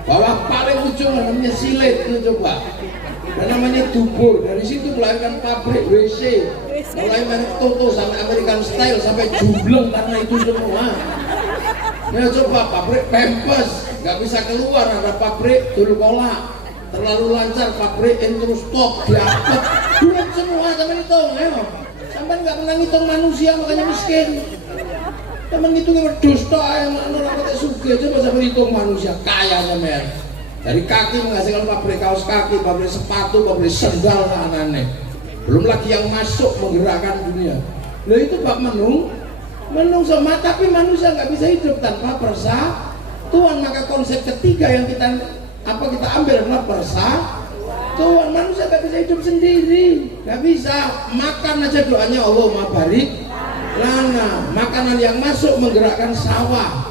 Bawah paling ujung namanya silet itu coba. Dan namanya dubur. Dari situ melahirkan pabrik WC. Mulai merek Toto sampai American Style sampai jumbleng karena itu semua. Ya coba pabrik Pampers nggak bisa keluar, ada pabrik dulu kolak. Terlalu lancar pabrik Entrustop diapet. Duit semua sampai hitung ya. Sampai nggak pernah ngitung manusia makanya miskin. Temen ngitungnya wedus toh yang orang kata sugih coba sampai hitung manusia kayanya mer. Dari kaki menghasilkan pabrik kaos kaki, pabrik sepatu, pabrik sendal aneh-aneh. Belum lagi yang masuk menggerakkan dunia. Nah itu bab menung sama, tapi manusia nggak bisa hidup tanpa persatuan. Maka konsep ketiga yang kita ambil adalah persatuan. Manusia nggak bisa hidup sendiri, nggak bisa. Makan aja doanya Allahumma barik lana. Makanan yang masuk menggerakkan sawah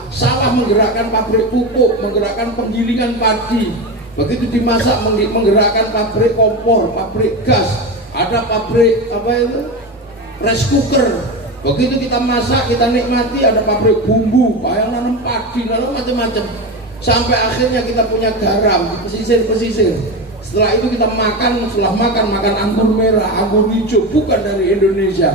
menggerakkan pabrik pupuk, menggerakkan penggilingan padi. Begitu dimasak menggerakkan pabrik kompor, pabrik gas, ada pabrik rice cooker. Begitu kita masak, kita nikmati, ada pabrik bumbu, yang nanam padi, nanam macam-macam. Sampai akhirnya kita punya garam, pesisir. Setelah itu kita makan anggur merah, anggur hijau, bukan dari Indonesia.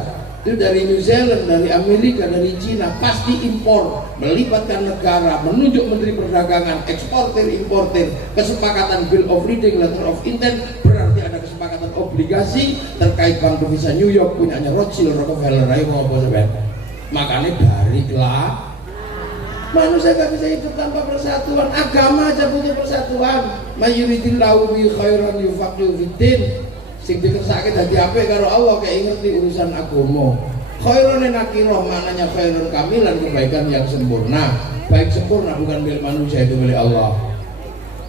Itu dari New Zealand, dari Amerika, dari Cina, pasti impor, melibatkan negara, menunjuk Menteri Perdagangan, eksportir, importir, kesepakatan Bill of Rights, Letter of Intent, berarti ada kesepakatan obligasi terkait Bank Devisa New York punyanya Rothschild, Rockefeller, ayo mau apa sebenarnya. Makanya baliklah. Manusia gak bisa hidup tanpa persatuan. Agama aja butuh persatuan. Mayuridillahu bi khairan yufaqihu fiddin. Sing dikersake dadi apik karo Allah kayak ngerti urusan agama. Khairun nakirah maknanya khairun kamilan, kebaikan yang sempurna. Baik sempurna bukan milik manusia, itu milik Allah.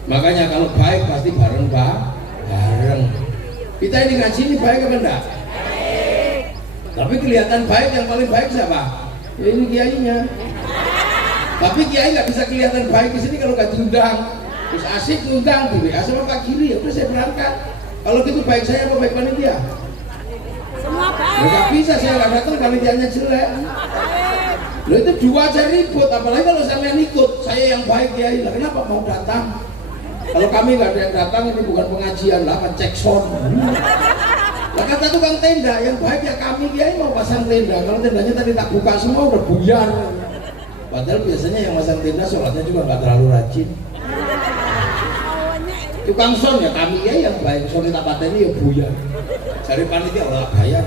Makanya kalau baik pasti bareng. Kita ini ngaji ini baik apa enggak? Baik. Tapi kelihatan baik, yang paling baik siapa? Ya ini kiainya. Tapi kiai nggak bisa kelihatan baik di sini kalau nggak diundang. Terus asik diundang di WA sama Pak Giri, ya udah saya berangkat. Kalau gitu baik saya apa baik panitia? Semua baik. Nggak bisa, saya nggak datang, panitianya jelek. Lo itu dua aja ribut, apalagi kalau sampean ikut, saya yang baik ya. Kenapa mau datang? Kalau kami nggak ada yang datang, ini bukan pengajian lah, cek sound. Lah kata tukang tenda, yang baik ya kami kiai mau pasang tenda. Kalau tendanya tadi tak buka semua udah buyar. Padahal biasanya yang pasang tenda sholatnya juga nggak terlalu rajin. Tukang son ya kami ya yang baik, son tak pateni ya buyar. Cari panitia lah bayar.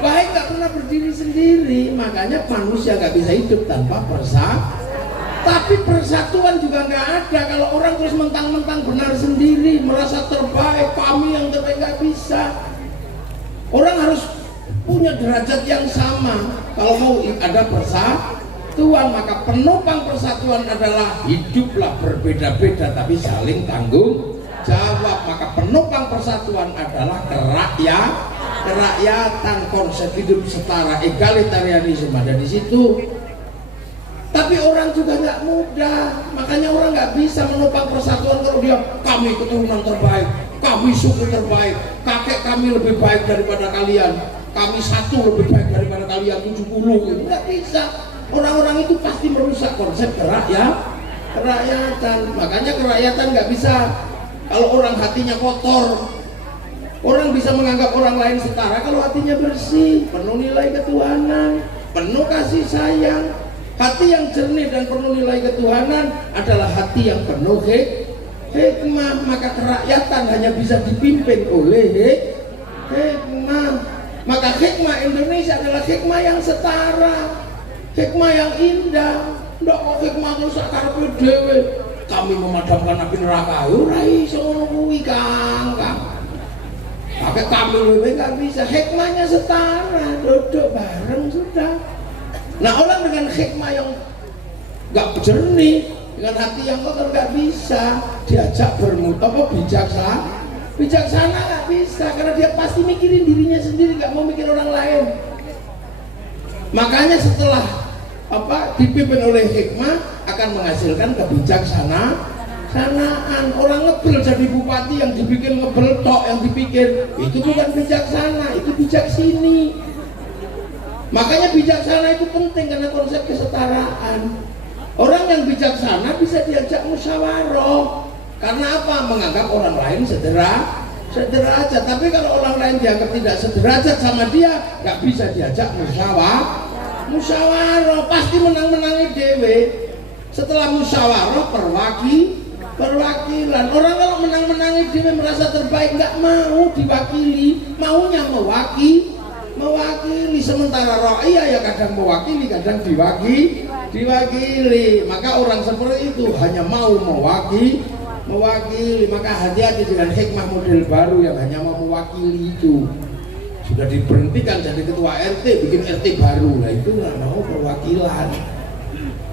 Baik nggak pernah berdiri sendiri, makanya manusia nggak bisa hidup tanpa tapi persatuan juga nggak ada. Kalau orang terus mentang-mentang benar sendiri, merasa terbaik, kami yang terbaik, nggak bisa. Orang harus punya derajat yang sama. Kalau mau ada persatuan, maka penopang persatuan adalah hiduplah berbeda-beda tapi saling tanggung jawab. Maka penopang persatuan adalah kerakyatan, konsep hidup setara, egalitarianisme ada di situ. Tapi orang juga nggak mudah, makanya orang nggak bisa menopang persatuan kalau dia kami keturunan terbaik, kami suku terbaik, kakek kami lebih baik daripada kalian, kami satu lebih baik daripada kalian 70 gitu. Nggak bisa. Orang-orang itu pasti merusak konsep kerakyatan. Makanya kerakyatan nggak bisa kalau orang hatinya kotor. Orang bisa menganggap orang lain setara kalau hatinya bersih, penuh nilai ketuhanan, penuh kasih sayang. Hati yang jernih dan penuh nilai ketuhanan adalah hati yang penuh hikmah. Maka kerakyatan hanya bisa dipimpin oleh hikmah. Maka hikmah Indonesia adalah hikmah yang setara, hikmah yang indah. Ndak kok hikmah terus karepe dhewe. Kami memadamkan api neraka. Ora iso ngono kuwi, Kang. Pakai kami lebih nggak bisa. Hikmahnya setara, duduk bareng sudah. Nah orang dengan hikmah yang nggak jernih, dengan hati yang kotor nggak bisa diajak bijaksana. Bijaksana nggak bisa, karena dia pasti mikirin dirinya sendiri, nggak mau mikir orang lain. Makanya setelah dipimpin oleh hikmah akan menghasilkan kebijaksanaan. Orang ngebel jadi bupati yang dibikin ngebel tok, yang dipikir itu bukan bijaksana, itu bijaksini. Makanya bijaksana itu penting karena konsep kesetaraan. Orang yang bijaksana bisa diajak musyawarah. Karena apa? Menganggap orang lain sederajat. Tapi kalau orang lain dianggap tidak sederajat sama dia, nggak bisa diajak musyawarah. Pasti menang-menangi dewe. Setelah musyawarah perwakilan. Orang kalau menang-menangi dewe merasa terbaik, nggak mau diwakili, maunya mewakili. Sementara rakyat ya kadang mewakili, kadang diwakili. Maka orang seperti itu hanya mau mewakili. Maka hati-hati dengan hikmah model baru yang hanya mau mewakili itu. Sudah diberhentikan jadi ketua RT, bikin RT baru. Nah itu nggak mau perwakilan.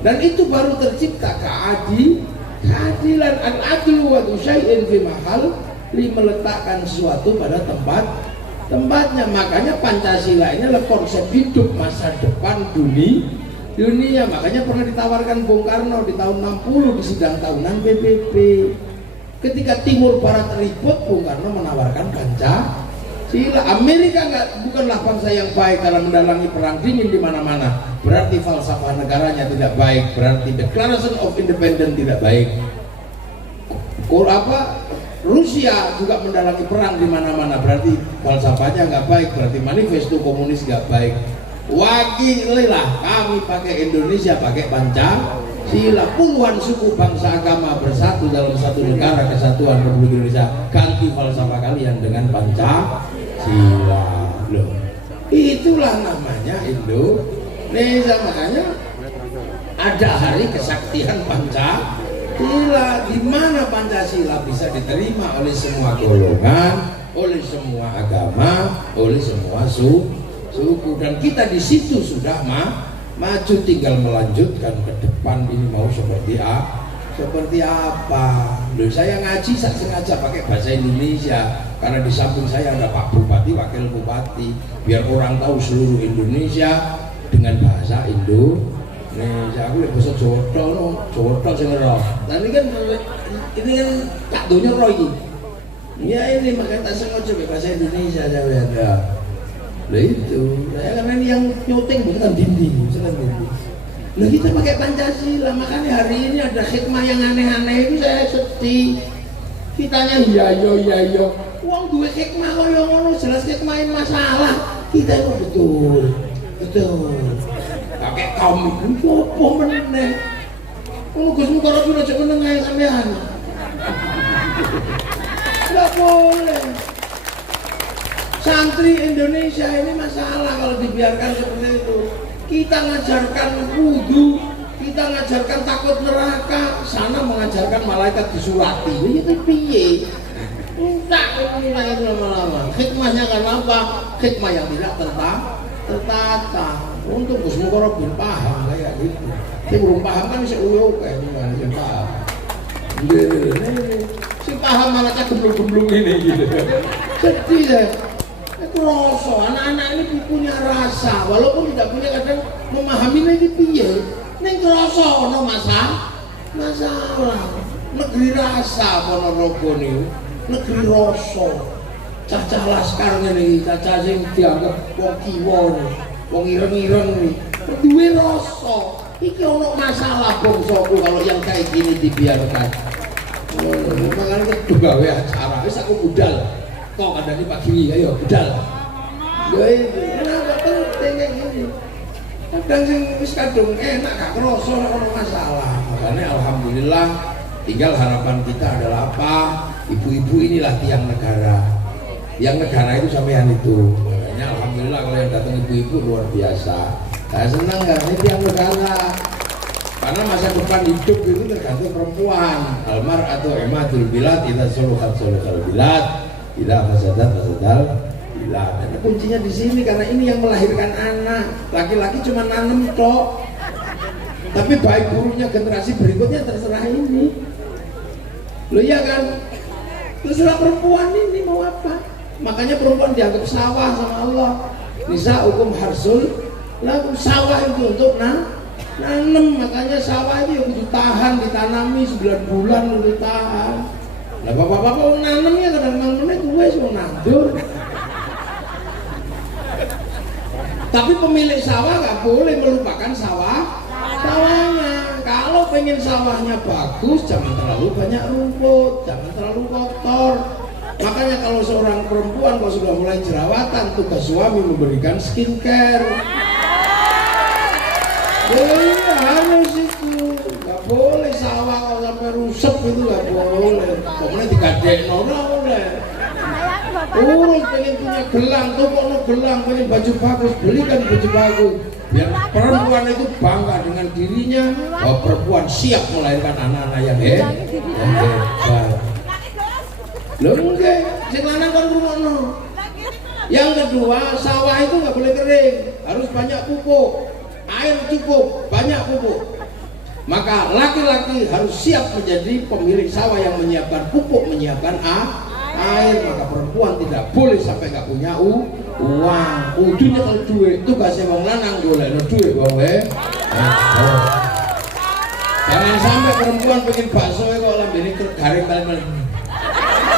Dan itu baru tercipta keadilan. Al-adlu wa syai'in fi mahal, meletakkan sesuatu pada tempatnya. Makanya Pancasila ini adalah konsep hidup masa depan dunia. Makanya pernah ditawarkan Bung Karno di tahun 60 di sidang tahunan PBB. Ketika Timur Barat ribut, Bung Karno menawarkan Pancasila. Amerika bukanlah bangsa yang baik karena mendalangi perang dingin di mana-mana. Berarti falsafah negaranya tidak baik. Berarti Declaration of Independence tidak baik. Rusia juga mendalangi perang di mana-mana. Berarti falsafahnya nggak baik. Berarti manifesto komunis nggak baik. Wakililah kami pakai Indonesia, pakai Pancasila. Puluhan suku bangsa agama bersatu dalam satu negara kesatuan Republik Indonesia. Ganti falsafah kalian dengan Pancasila. Loh, itulah namanya Indonesia. Makanya ada hari kesaktian Pancasila, di mana Pancasila bisa diterima oleh semua golongan, oleh semua agama, oleh semua suku, dan kita di situ sudah maju, tinggal melanjutkan ke depan ini mau seperti apa. Loh, saya ngaji sengaja pakai bahasa Indonesia karena di samping saya ada Pak Bupati, Wakil Bupati, biar orang tahu seluruh Indonesia dengan bahasa Indonesia. Aku lihat bahasa Jawa tok sing ora. Nah ini kan tak donya ro iki. Ya ini makanya tak sengaja pakai bahasa Indonesia saya ada. Lah itu, saya karena ini yang nyuting bukan dinding. Lah kita pakai Pancasila, makanya hari ini ada hikmah yang aneh-aneh itu saya sedih. Kitanya iya. Uang duwe hikmah kaya ngono, jelas hikmahin masalah. Kita itu betul. Pakai kaum itu apa meneh? Gus Mukara pun aja meneng ae sampean. Enggak boleh. Santri Indonesia ini masalah kalau dibiarkan seperti itu. Kita ngajarkan wudu, kita ngajarkan takut neraka, sana mengajarkan malaikat disurati. Itu piye? Enggak, ini lama-lama. Hikmahnya karena apa? Hikmah yang tidak tertata. Untuk Gus Mukara bin paham kayak gitu. Saya belum paham kan bisa uyuk kayak gimana sih paham. Si paham malah gemblung-gemblung ini gitu. Sedih deh. Itu rasa, anak-anak ini punya rasa, walaupun tidak punya kadang memahami ini piye. Ning rasa ono masalah. Negeri rasa Ponorogo niku, negeri rasa. Cacah laskar ngene iki, cacah sing dianggap wong kiwa, wong ireng-ireng iki. Duwe rasa. Iki ono masalah bangsaku kalau yang kayak gini dibiarkan. Makanya gawe acara, wis aku budal. Kok ada di pagi, ayo budal. Ya itu, kenapa penting kayak gini? Kadang sing wis kadung enak gak kroso nek ono masalah. Makanya alhamdulillah tinggal harapan kita adalah apa? Ibu-ibu inilah tiang negara. Yang negara itu sampean itu. Makanya alhamdulillah kalau yang datang ibu-ibu luar biasa. Saya senang karena ini tiang negara. Karena masa depan hidup itu tergantung perempuan. Almar atau ematul bilad idza suluhat sulukal bilad. Tidak fasadat bilad. Dan kuncinya di sini karena ini yang melahirkan anak. Laki-laki cuma nanem tok. Tapi baik buruknya generasi berikutnya terserah ini. Loh iya kan? Terserah perempuan ini mau apa. Makanya perempuan dianggap sawah sama Allah. Nisa hukum harsul, lalu sawah itu untuk nanam. Makanya sawah itu yang butuh tahan, ditanami 9 bulan untuk tahan. Lah bapak-bapak nanamnya kadang-kadang menit gue mau nandur. Tapi pemilik sawah nggak boleh melupakan sawahnya. Kalau pengen sawahnya bagus, jangan terlalu banyak rumput, jangan terlalu kotor. Makanya kalau seorang perempuan kalau sudah mulai jerawatan, tugas suami memberikan skincare. Harus itu, nggak boleh sawah kalau sampai rusak itu nggak boleh. Pokoknya digadek ora boleh. Urus pengen punya gelang, toko gelang, pengen baju bagus, belikan baju bagus. Biar perempuan itu bangga dengan dirinya bahwa perempuan siap melahirkan anak-anak yang hebat. Loh enggak, sing lanang kan rumono. Yang kedua, sawah itu nggak boleh kering, harus banyak pupuk, air cukup, banyak pupuk. Maka laki-laki harus siap menjadi pemilik sawah yang menyiapkan pupuk, menyiapkan air. Maka perempuan tidak boleh sampai nggak punya uang. Ujungnya kalau duit itu kasih wong lanang boleh no duit wong Jangan sampai perempuan bikin bakso kok lambene garing kali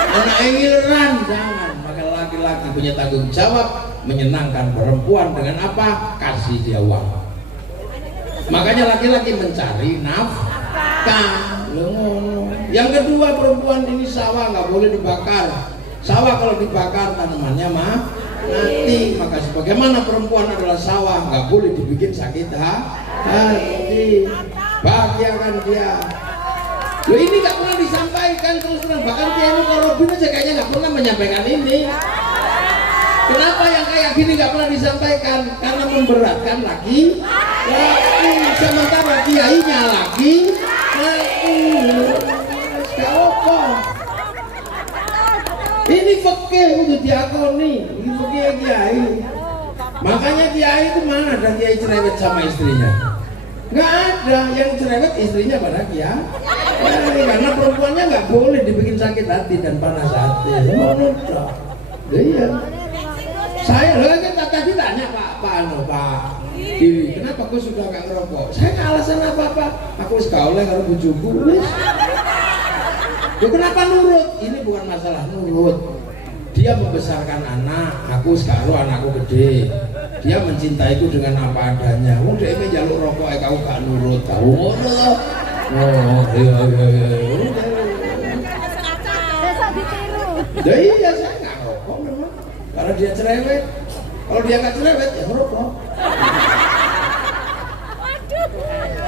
anak ngileran, jangan. Maka laki-laki punya tanggung jawab menyenangkan perempuan dengan apa? Kasih dia uang. Makanya laki-laki mencari nafkah. Yang kedua, perempuan ini sawah nggak boleh dibakar. Sawah kalau dibakar tanamannya mati. Maka sebagaimana perempuan adalah sawah, nggak boleh dibikin sakit hati. Bahagiakan dia. Loh ini nggak pernah disampaikan terus terang. Bahkan Kiai Mukarrabin aja kayaknya nggak pernah menyampaikan ini. Kenapa yang kayak gini nggak pernah disampaikan? Karena memberatkan laki. Sementara kiainya laki. Apa? Ini fikih untuk diakoni. Ini fikih kiai. Makanya kiai itu mana ada kiai cerewet sama istrinya? Nggak ada. Yang cerewet istrinya pada kiai. Karena perempuannya nggak boleh dibikin sakit hati dan panas hati. Iya. Saya lagi tadi tanya Pak Diri, kenapa aku sudah nggak ngerokok? Saya nggak alasan apa-apa. Aku sekolah kalau bujuku. Kenapa nurut? Ini bukan masalah nurut. Dia membesarkan anak, aku sekarang anakku gede. Dia mencintaiku dengan apa adanya. Udah ini jalur rokok, kau gak nurut. Tahu loh. Oh iya. Iya saya nggak rokok memang. Karena dia cerewet. Kalau dia nggak cerewet ya ngerokok.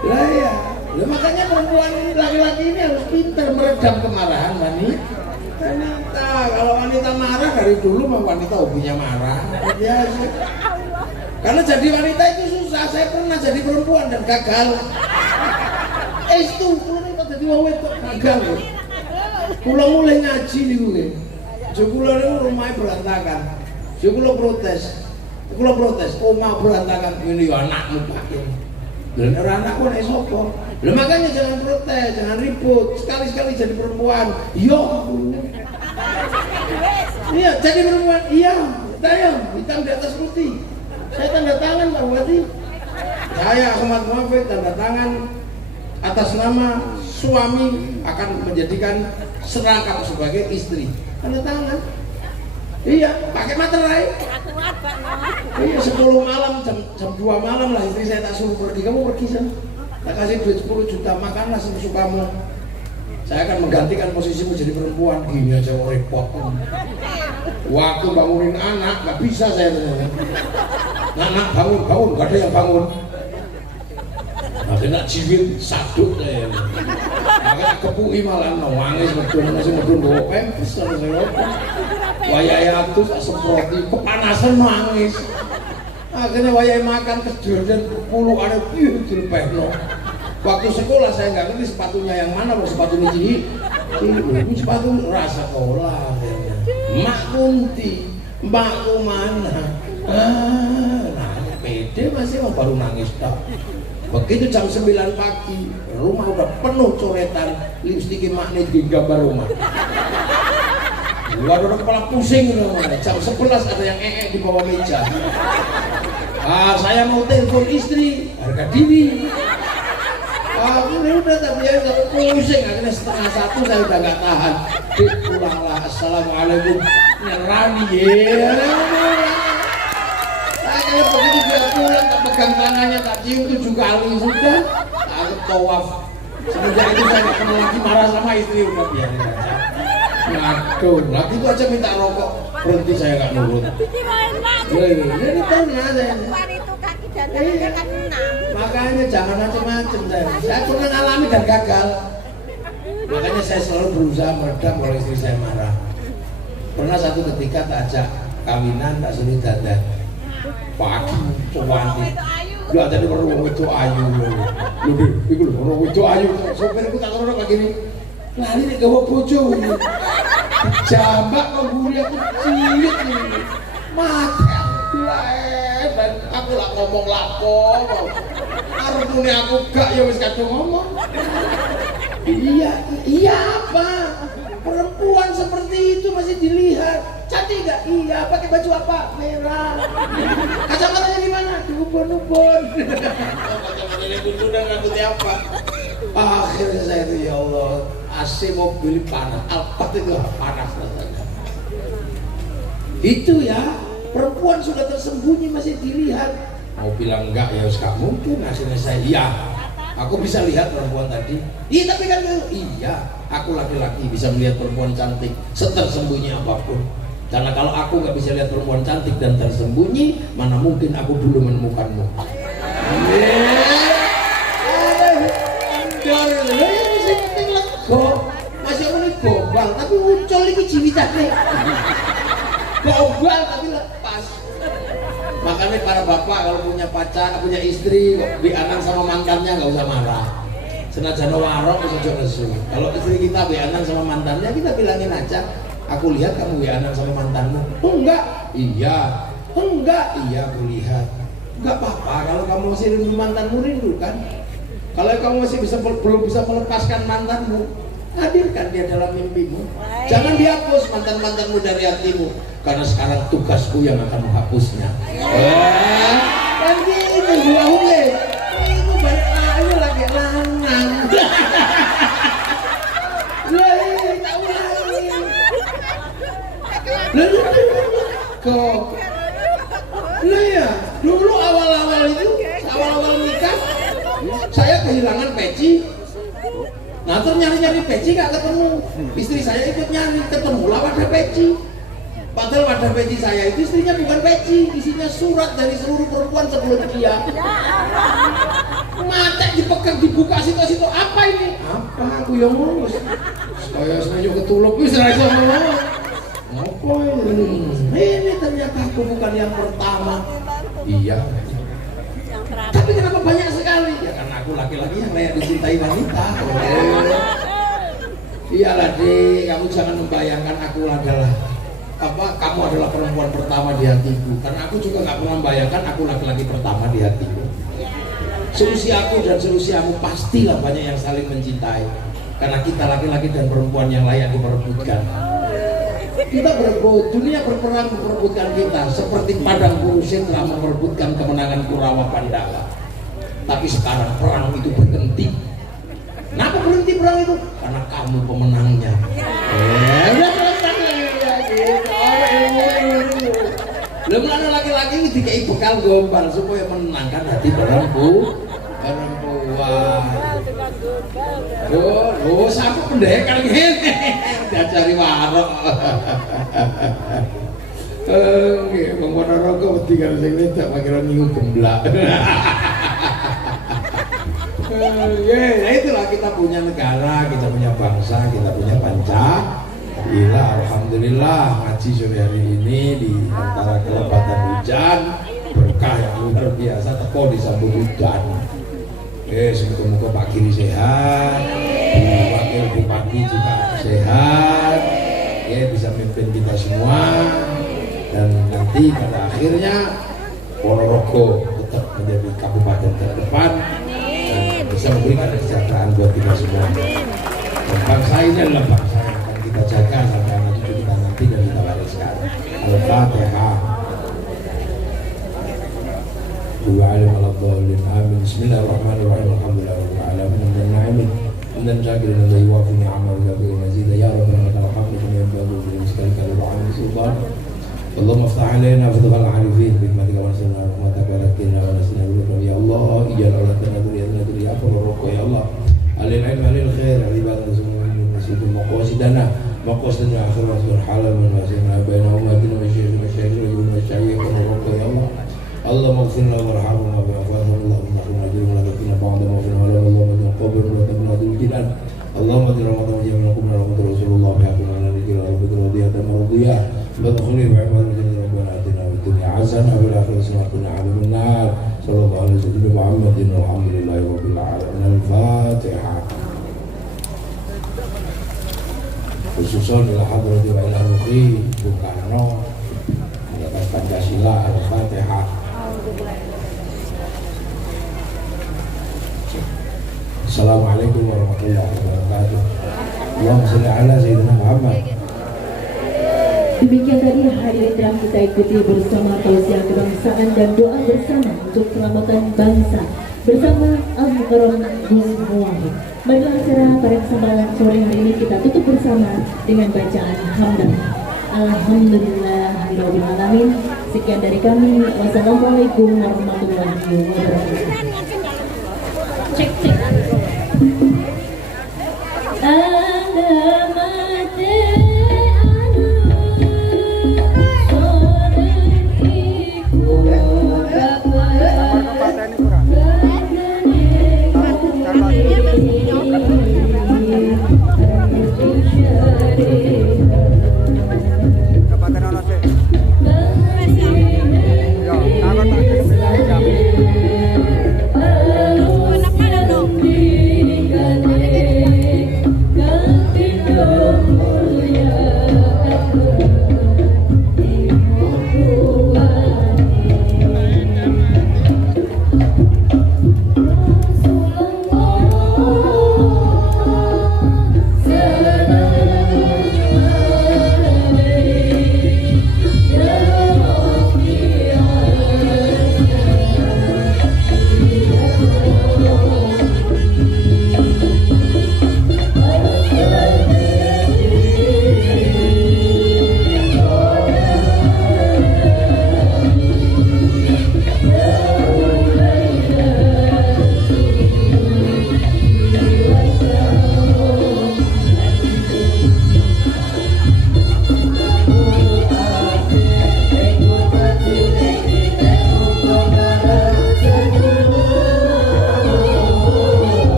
Lah ya. Makanya perempuan ini, laki-laki ini harus pintar meredam kemarahan wanita. Kalau wanita marah dari dulu memang wanita hobinya marah. Biasa. Karena jadi wanita itu susah. Saya pernah jadi perempuan dan gagal. Itu kalau jadi wong wedok gagal. Kula mulai ngaji niku nggih. Kula niku rumahnya berantakan. Kula protes. Omah berantakan ngene ya anakmu pakai. Dan anakku nek sapa? Lah makanya jangan protes, jangan ribut. Sekali-sekali jadi perempuan. Iya, jadi perempuan. Iya, saya hitam di atas putih. Saya tanda tangan Pak Bupati. Saya Ahmad Muhammad tanda tangan atas nama suami akan menjadikan serangkap sebagai istri. Tanda tangan. Iya, pakai materai. Iya, 10 malam, jam 2 malam lah istri saya tak suruh pergi. Kamu pergi sana. Tak kasih duit 10 juta, makanlah sesukamu. Saya akan menggantikan posisimu jadi perempuan. Gini aja repot. Waktu bangunin anak, gak bisa saya tanya. Anak bangun, gak ada yang bangun. Makanya jiwit sadut saya. Makanya kepui malah nangis masih medun bawa pempes sama saya. Wayai atus semproti kepanasan nangis. Akhirnya wayai makan kedur dan puluh ada dilepehno. Waktu sekolah saya nggak ngerti sepatunya yang mana, sepatu ini sepatu rasa sekolah. Mak Kunti, mbakku mana? Nah, pede masih baru nangis tak. Begitu jam 9 pagi, rumah udah penuh coretan lipstik magnet di gambar rumah. Waduh, kepala pusing gitu. Jam 11 ada yang di bawah meja. Saya mau telepon istri, harga diri. Ini udah tapi ya pusing. Akhirnya setengah 1 saya udah gak tahan. Pulanglah, assalamualaikum. Nyerani ya. Akhirnya begitu dia pulang, tak pegang tangannya, tak cium 7 kali sudah. Aku tawaf. Semenjak itu saya gak pernah lagi marah sama istri, udah biarin aja. Ngaduh, lagi itu aja minta rokok, berhenti saya gak nurut. Ini tanya saya. Makanya jangan macam-macam saya pernah alami dan gagal. Makanya saya selalu berusaha meredam kalau istri saya marah. Pernah satu ketika tak ajak kawinan, tak suruh dandan. Pagi, cuanti. Lu ada di warung itu ayu. Lu itu warung itu ayu. Sopirku tak tahu kayak gini. Lari nih gawa bojo. Jambak mengguri aku cilik nih. Mati aku dan aku lah ngomong lapo. Arepune aku gak ya wis kadung ngomong. Iya apa? Perempuan seperti itu masih dilihat. Cantik gak? Iya. Pakai baju apa? Merah. Kacamatanya di mana? Di ubon-ubon. Kacamatanya di ubon dan rambutnya apa? Akhirnya saya itu ya Allah, AC mobil panas, Alphard itu panas rasanya. Itu ya, perempuan sudah tersembunyi masih dilihat. Mau bilang enggak ya gak mungkin. Akhirnya saya iya. Aku bisa lihat perempuan tadi. Iya tapi kan iya, aku laki-laki bisa melihat perempuan cantik setersembunyi apapun. Karena kalau aku nggak bisa lihat perempuan cantik dan tersembunyi, mana mungkin aku dulu menemukanmu. Masih aku nih gobal, tapi muncul lagi jiwitannya. Gobal tapi lepas. Makanya para bapak kalau punya pacar, punya istri, dianan sama mantannya nggak usah marah. Senajan warok bisa nesu. Kalau istri kita dianan sama mantannya, kita bilangin aja. Aku lihat kamu dianan sama mantanmu. Oh enggak, iya. Enggak, iya aku lihat. Enggak apa-apa kalau kamu masih rindu mantanmu, rindu kan. Kalau kamu masih belum bisa melepaskan mantanmu, hadirkan dia dalam mimpimu. Jangan dihapus mantan-mantanmu dari hatimu, karena sekarang tugasku yang akan menghapusnya. Kan gitu gua hule. Itu balik ayo lagi lanang. Ya, dulu awal-awal nikah, saya kehilangan peci. Nah terus nyari-nyari peci gak ketemu. Istri saya ikut nyari, ketemulah wadah peci. Padahal wadah peci saya itu istrinya bukan peci, isinya surat dari seluruh perempuan sebelum dia. Mata dipegang, dibuka situ-situ, apa ini? Apa aku yang ngurus? Saya semuanya ketuluk, wis ra iso ngomong. Apa ini? Ternyata aku bukan yang pertama. Iya. Tapi kenapa banyak sekali? Ya karena aku laki-laki yang layak dicintai wanita. Iyalah dek, kamu jangan membayangkan aku adalah kamu adalah perempuan pertama di hatiku. Karena aku juga nggak pernah membayangkan aku laki-laki pertama di hatiku. Seusiaku dan seusiamu pastilah banyak yang saling mencintai. Karena kita laki-laki dan perempuan yang layak diperebutkan. Kita berebut, dunia berperang memperebutkan kita seperti padang Kurusin telah memperebutkan kemenangan Kurawa Pandala. Tapi sekarang perang itu berhenti. Kenapa berhenti perang itu? Karena kamu pemenangnya. Belum ada laki-laki ini dikai bekal gombal supaya menenangkan hati perempuan. Oh, sampai pendekar gini diajari warok. Bang Ponorogo tinggal sini tak pakiran minggu gemblak. Ya itulah kita punya negara, kita punya bangsa, kita punya Pancasila. Alhamdulillah ngaji sore hari ini di antara kelepatan hujan berkah yang luar biasa, teko disambut hujan. Semoga Pak Kiri sehat, Wakil Bupati juga sehat, bisa memimpin kita semua, dan nanti pada akhirnya Ponorogo tetap menjadi kabupaten terdepan dan bisa memberikan kesejahteraan buat kita semua. Dan bangsa ini adalah bangsa yang akan kita jaga sampai anak cucu kita nanti dan kita wariskan. Al-Fatihah. Amin. Bismillahirrahmanirrahim. Alhamdulillahirabbil alamin. Hamdan syakiran lillahi wa fi ni'amahu wa bi mazida ya rabbana lakal hamdu kama yanbaghi li jalika al-'azimi sultan. Allahumma iftah 'alaina fatahal 'arifin bi hikmatika wa nasilna rahmataka wa lakina wa nasilna bi ya Allah ijal auladana dzurriyyatana dzurriyyatan qurrata ya Allah. Alil ilmi alil khair ibadatu sumu'min nasibul maqasidana maqasidana akhirat wal halal min wasina baina ummatina wa syaikhina wa syaikhina qurrata ya Allah. Allah maghfir lahu warhamhu wa bi'afwihi Allahumma khina ajrina wa lakina ba'da ma fina wa Allahumma qabir wa tabnadul jinan Allahumma dirhamatu wa jami'akum wa rahmatu Rasulullah bihaqqina wa nadhikra wa bidra diyatan maradiyah badkhuli bi'ibadati jannati rabbana atina fid dunya hasanah wa fil akhirati hasanah wa qina adzaban nar sallallahu alaihi wa sallam Muhammadin walhamdulillahi rabbil alamin. Al-Fatihah. Khususan ila hadrati wa ila ruhi Bung Karno mendapat Pancasila. Al-Fatihah. Assalamualaikum warahmatullahi wabarakatuh. Allahumma shalli ala sayyidina Muhammad. Demikian tadi hadirin yang kita ikuti bersama tausiah kebangsaan dan doa bersama untuk keselamatan bangsa bersama Al-Mukarram Gus Muwahhid. Marilah acara pada kesempatan sore hari ini kita tutup bersama dengan bacaan hamdan. Alhamdulillahirabbil alamin. Sekian dari kami. Wassalamualaikum warahmatullahi wabarakatuh. Cek.